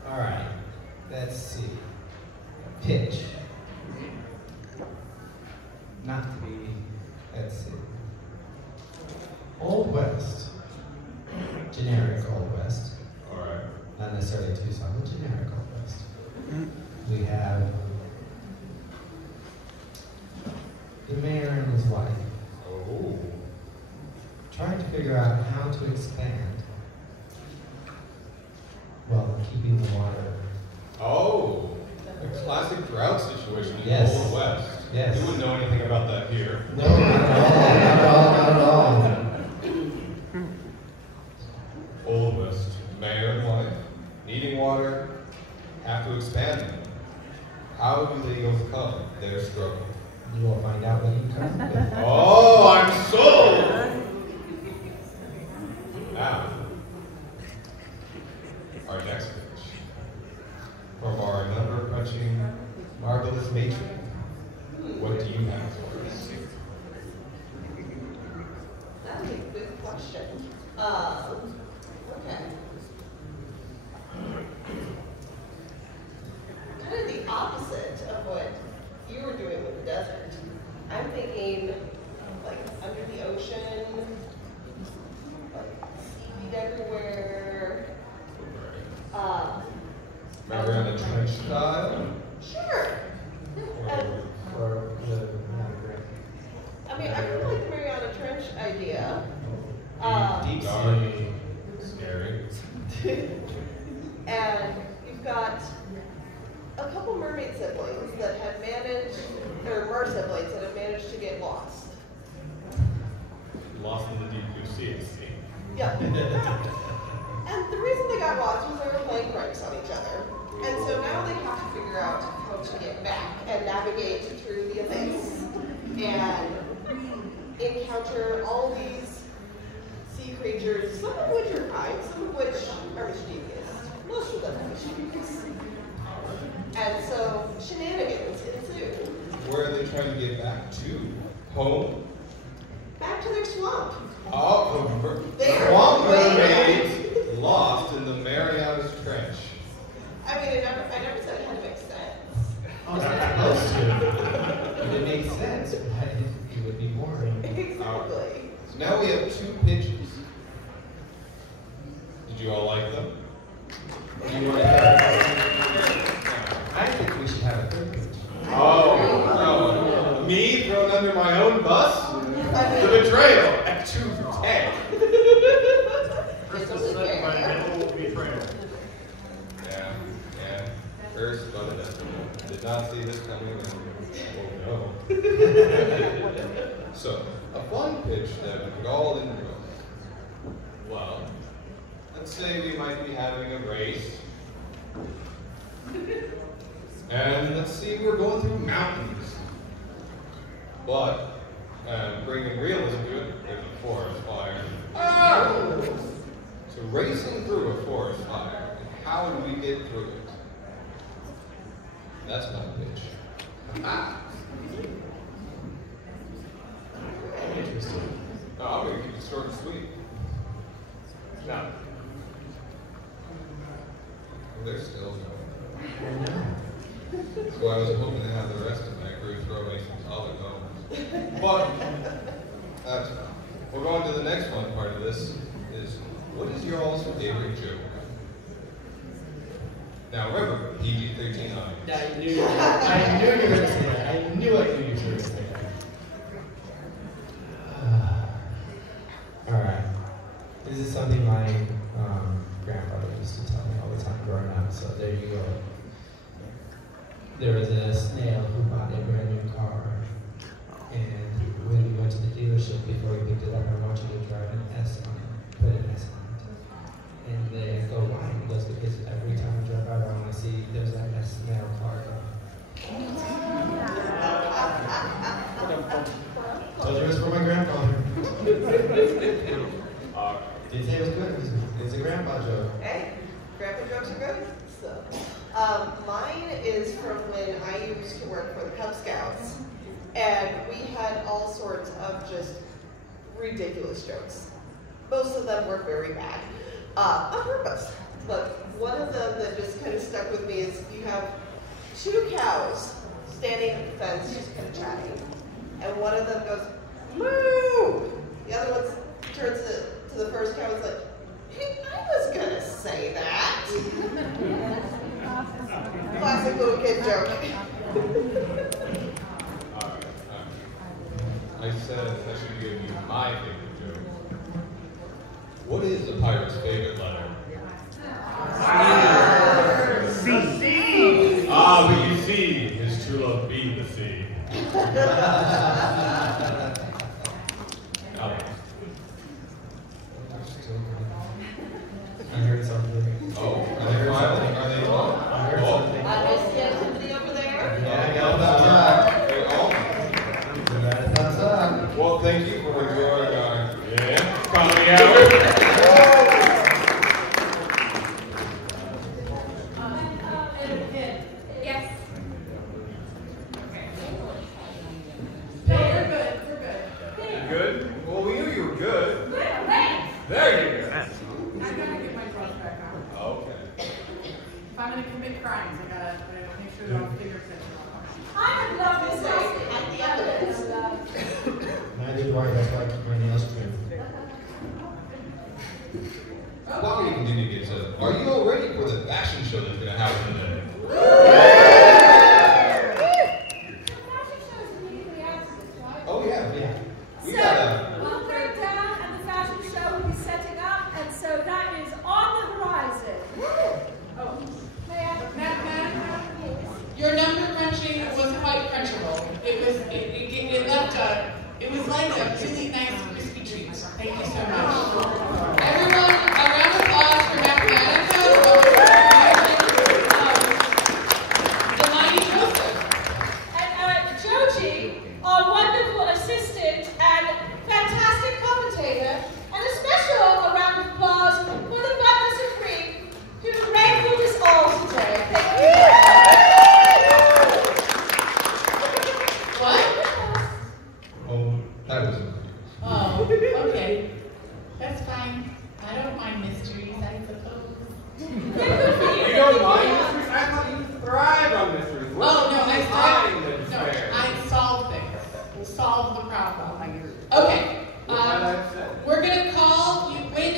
All right. Let's see. Pitch. Not to be. Let's see. Old West. Generic Old West. All right. Not necessarily Tucson, but generic Old West. We have the mayor and his wife. Oh. Trying to figure out how to expand while keeping the water. Oh. A classic drought situation in Yes. Old West. Yes. You wouldn't know anything about that here. No, not at all. Old West. Mayor and wife. Needing water. Have to expand them. How do they overcome their struggle? You will find out when you come with. Oh, I'm sold! Now, our next pitch from our number-crunching, marvelous matron. What do you have for us? That is a good question. Okay. Kind of the opposite of what you were doing with the desert. I'm thinking like under the ocean, like seaweed everywhere. Mariana Trench style? Sure. I mean, I really like the Mariana Trench idea. Deep sea. Scary. And you've got a couple mermaid siblings that have managed, or mer siblings that have managed to get lost. Lost in the deep blue sea, I see. Yeah. And the reason they got lost was they were playing pranks on each other. And so now they have to figure out how to get back and navigate through the abyss and encounter all these sea creatures, some of which are kind, some of which are mischievous. Most of them are mischievous. And so shenanigans ensue. Where are they trying to get back to? Home? Back to their swamp. Oh, They are swamp way mermaids lost in the Marianas Trench. I mean, I never said it had to make sense. Oh, it's not supposed to. But it makes sense. It would be boring. Exactly. So now we have 2 pitches. Did you all like them? Do you want to have I think we should have a third pitch. Oh, no. Me thrown under my own bus? The betrayal at 2:10. It's only fair. betrayal. Yeah. First, but did not see this coming. Oh no. So, a fun pitch that we could all enjoy. Well, let's say we might be having a race. And let's see, we're going through mountains. But, bringing realism to it, there's a forest fire. Oh! So racing through a forest fire, and how do we get through it? That's my pitch. Ah! Interesting. No, I'm going to keep it short and sweet. Now, they're still going. So I was hoping to have the rest of my crew throw me some other bones. But, that's fine. We'll go on to the next one part of this, is what is your all's favorite joke? Now remember, PG-13 audience. I knew you were going to say that. I knew you were going to say that. Alright. This is something my grandfather used to tell me all the time growing up, so there you go. There was a snail who bought a brand new car, and when we went to the dealership before we picked it up, I want you to drive an S on it, put an S on it. And they go, why? He goes, because every time I drive out, I want to see there's that S snail car go. Told you it was for my grandfather. Didn't say it was good. It's a grandpa joke. Hey, grandpa jokes are good. So, mine is from when I used to work for the Cub Scouts, and we had all sorts of just ridiculous jokes. Most of them were very bad, on purpose. But one of them that just kind of stuck with me is you have two cows standing at the fence, just kind of chatting, and one of them goes, moo! The other one turns to the first cow and is like, hey, I was gonna say that. Classic little kid joke. Alright. I said I should give you my favorite joke. What is a pirate's favorite letter? C. Ah, but you see, his true love be the sea. I heard something. Oh, are they finally? Are they all? I heard something. I see activity over there. Yeah, I got a thumbs up. Well, thank you for enjoying our comedy hour. Yes. You good? Well, we knew you were good. There you go. I gotta get my drugs back on. Okay. If I'm gonna commit crimes, I gotta make sure they're all fingerprints. I would love to say At the evidence. Neither do I. That's why I keep my nails trimmed. While we continue to get set up, are you all ready for the fashion show that's going to happen today? Oh yeah, yeah. We got we'll break down and the fashion show will be setting up, and so that is on the horizon. Oh, your number crunching was quite crunchable. It left it was like a really nice crispy treat. Thank you so much. Everyone, a round of applause for Mathematica. The mighty Joseph. And Joji, our wonderful assistant and fantastic commentator, and a special round of applause for the Butler Supreme, who wrangled us all today. Thank you. What? Oh, that was Oh, okay. That's fine. I don't mind mysteries, I suppose. You don't mind mysteries? I thought you thrive on mysteries. Oh, no, I I solve things. Solve the problem. Okay. We're going to call you, when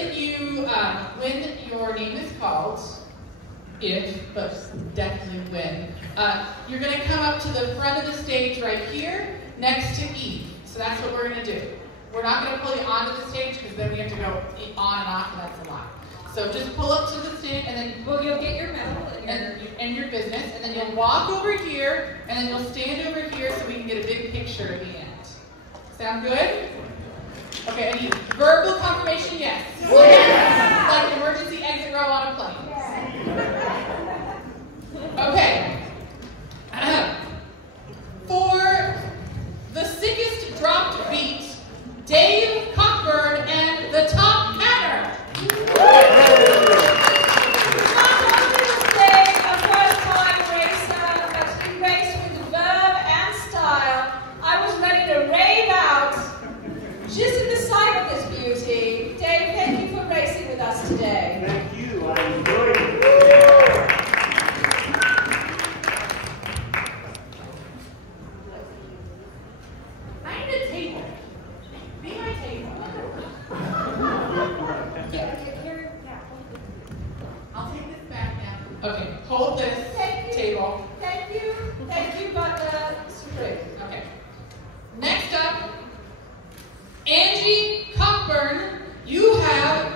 your name is called, but definitely when, you're going to come up to the front of the stage right here, next to Eve. So that's what we're going to do. We're not going to pull you onto the stage because then we have to go on and off, and that's a lot. So just pull up to the stage, and then you'll get your medal and your business, and then you'll walk over here, and then you'll stand over here so we can get a big picture at the end. Does Sound good? Okay, any verbal confirmation? Yes. Like emergency exit row on a plane. Okay. For the sickest dropped beat, Dave Cockburn and the Top Hatter. Not only was Dave a first-time racer, but he raced with verve and style. I was ready to rave out just at the sight of this beauty. Dave, thank you for racing with us today. Thank you. I enjoyed it. I need a table. Be my table. I'll take this back now. Okay, hold this table. Thank you, but straight. Okay. Next up, Angie Cockburn, you have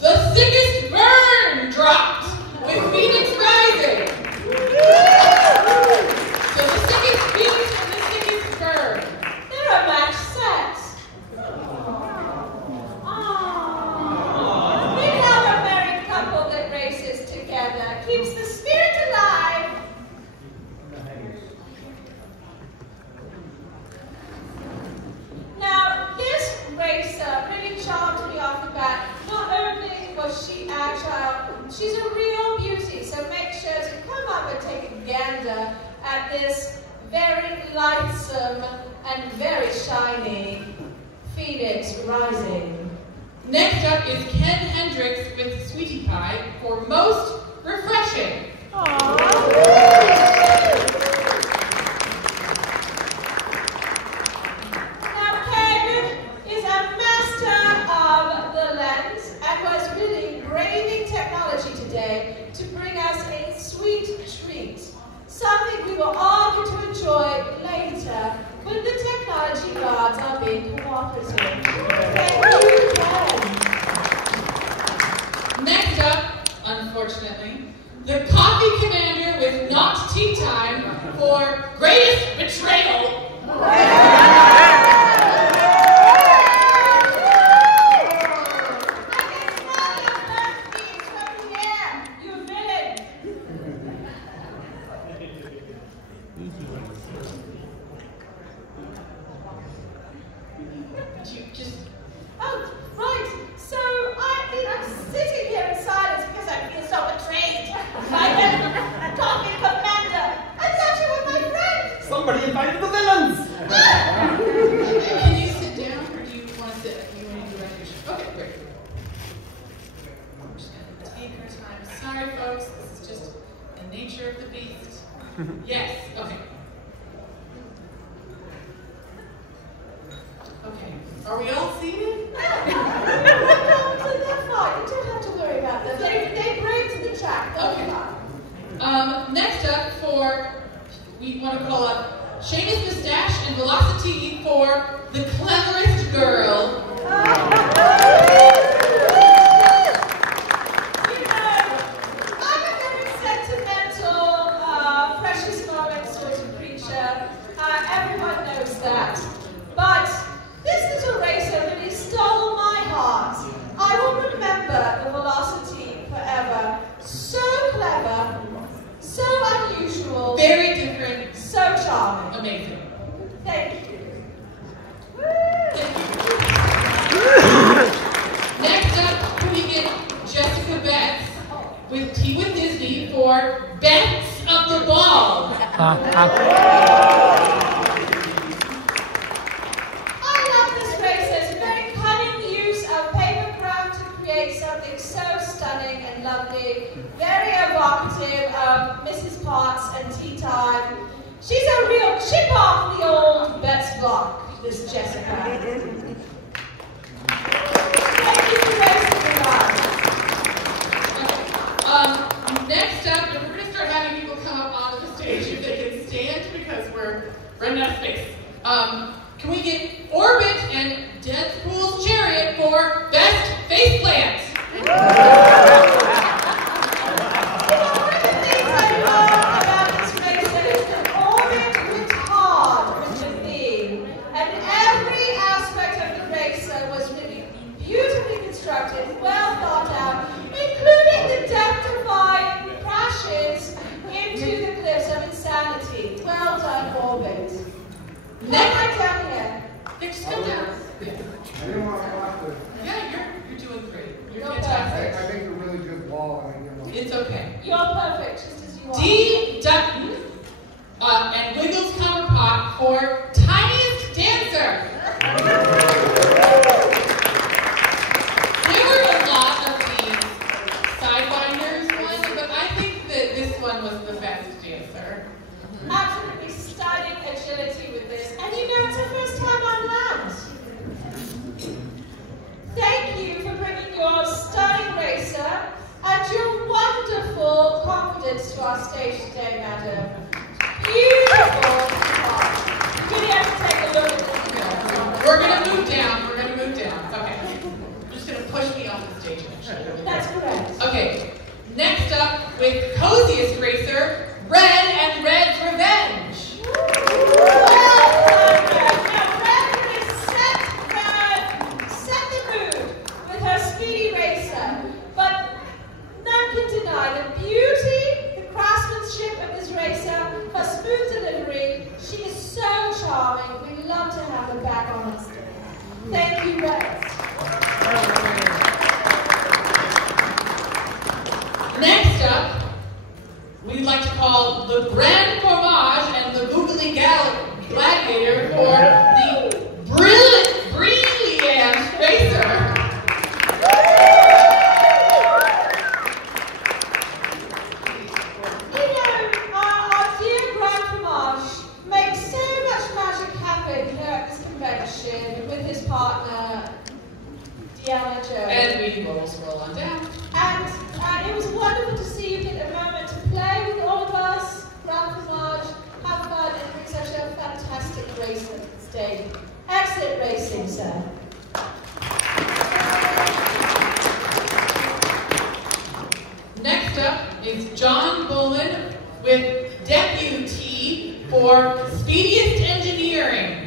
the sickest burn dropped with Phoenix Rising. So the sickest beat and the sickest burn. They're a match set. We love a married couple that races together. Keeps the spirit alive. Now, this racer really charmed me off the bat. Not only was she agile, she's a real beauty, so make sure to come up and take a gander at this very lightsome and very shiny Phoenix Rising. Next up is Ken Hendricks with Sweetie Pie for most refreshing. Now, Ken is a master of the lens and was really braving technology today to bring us a sweet treat. Something we will all get to enjoy later when the technology gods are being cooperative. Thank you, Ken. Next up, unfortunately, the Coffee Commander with Not Tea Time for greatest betrayal. You villain! Oh, right. So I'm sitting here in silence because I feel so betrayed by the Coffee Commander. I thought you were my friend. Somebody invited the villains! Can you sit down or do you want to sit? You want to do recognition? Okay, great. I'm just going to take our time. Sorry, folks. This is just the nature of the beast. Yes, okay. Okay. Are we all seated? They're fine. You don't have to worry about them. They bring to the track. Okay. Next up we want to call up Seamus Moustache and Velocity for the cleverest girl. You know, I'm a very sentimental, precious moment sort of creature. Everyone knows that. But this little racer really stole my heart. I will remember the Velocity forever. So clever, so unusual, Very different. so charming. Amazing. Thank you. Next up, we get Jessica Betts with Tea with Disney for Bets of the Ball. I love this racer's very cunning use of paper craft to create something so stunning and lovely, very evocative of Mrs. Potts and tea time. She's a real chip off the old Betts block, this Jessica. Thank you for racing with us. Next up, and we're going to start having people come up onto the stage if they can stand because we're running out of space. Can we get Orbit and Deadpool's Chariot for Best Faceplant? Orbit with hard with the theme, and every okay. You're perfect, just as you are. D. Dutton and Wiggles Coverpot for Tiniest Dancer. There were a lot of these Sidewinders ones, but I think that this one was the fastest dancer. Absolutely stunning agility with this. And you know, it's her first time on land. Thank you for bringing your stunning racer and your wonderful confidence to our stage today, madam. Beautiful. You really have to take a look at this. We're going to move down. We're going to move down. Okay. You're just going to push me off the stage. That's correct. Okay. Next up, with coziest racer, Red and Red's Revenge. Set the mood with her speedy racer, but none can deny the beauty, the craftsmanship of this racer, her smooth delivery. She is so charming. We love to have her back on us. Thank you, Red. Next up, we'd like to call the Grand Homage and the Googly Gladiator for the Brilliant Racer. You know, our dear Grand Homage makes so much magic happen here at this convention with his partner, Deanna Jones. And we will scroll on down. And it was wonderful to see you get a moment to play with all of us, Grand Homage, have fun, and bring such a fantastic race on stage. Excellent racing, sir. Next up is John Bullen with Deputy for Speediest Engineering.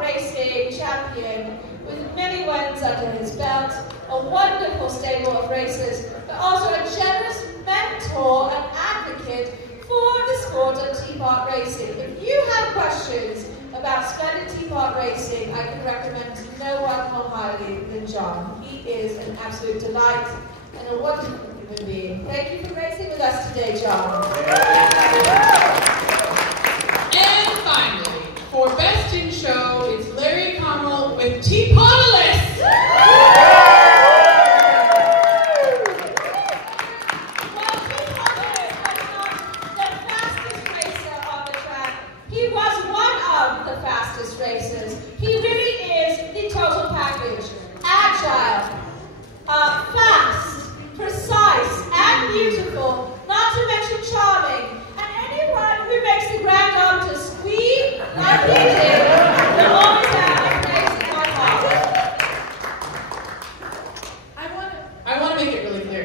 Racing champion with many wins under his belt, a wonderful stable of racers, but also a generous mentor and advocate for the sport of teapot racing. If you have questions about Splendid Teapot racing, I can recommend no one more highly than John. He is an absolute delight and a wonderful human being. Thank you for racing with us today, John. And finally, for Best in Show, it's Larry Connell with Panelists. Well, Teapot was not the fastest racer on the track. He was one of the fastest racers. He really is the total package. Agile, fast, precise, and beautiful, not to mention charming. And anyone who makes the Grand Arbiter squeak like he did will always have a place in my heart. I want to make it really clear.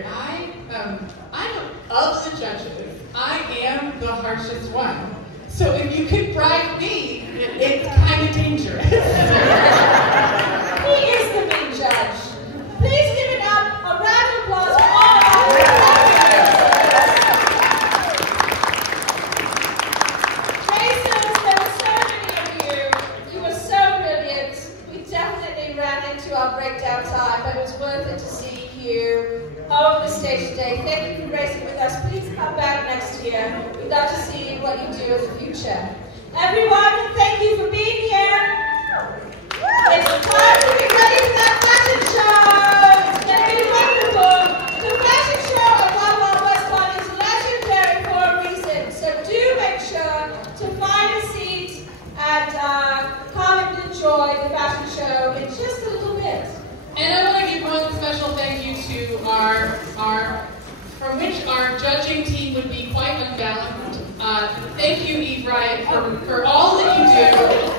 Of the judges, I am the harshest one. So if you could bribe me, it's kind of dangerous. He is the mean judge. Please give it up a round of applause for all of our racers. There were so many of you. You were so brilliant. We definitely ran into our breakdown time, but it was worth it to see you on the stage today. Thank you for racing with us. Please come back next year. We'd love to see what you do in the future. Everyone, thank you for being here. It's time to be ready for that fashion show. It's going to be wonderful. The fashion show at Wild Wild West Con is legendary for a reason. So do make sure to find a seat and come and enjoy the fashion show in just a little bit. And I want to give one special thank you to from which our judging team would be quite unbalanced. Thank you, Eve Riot, for all that you do.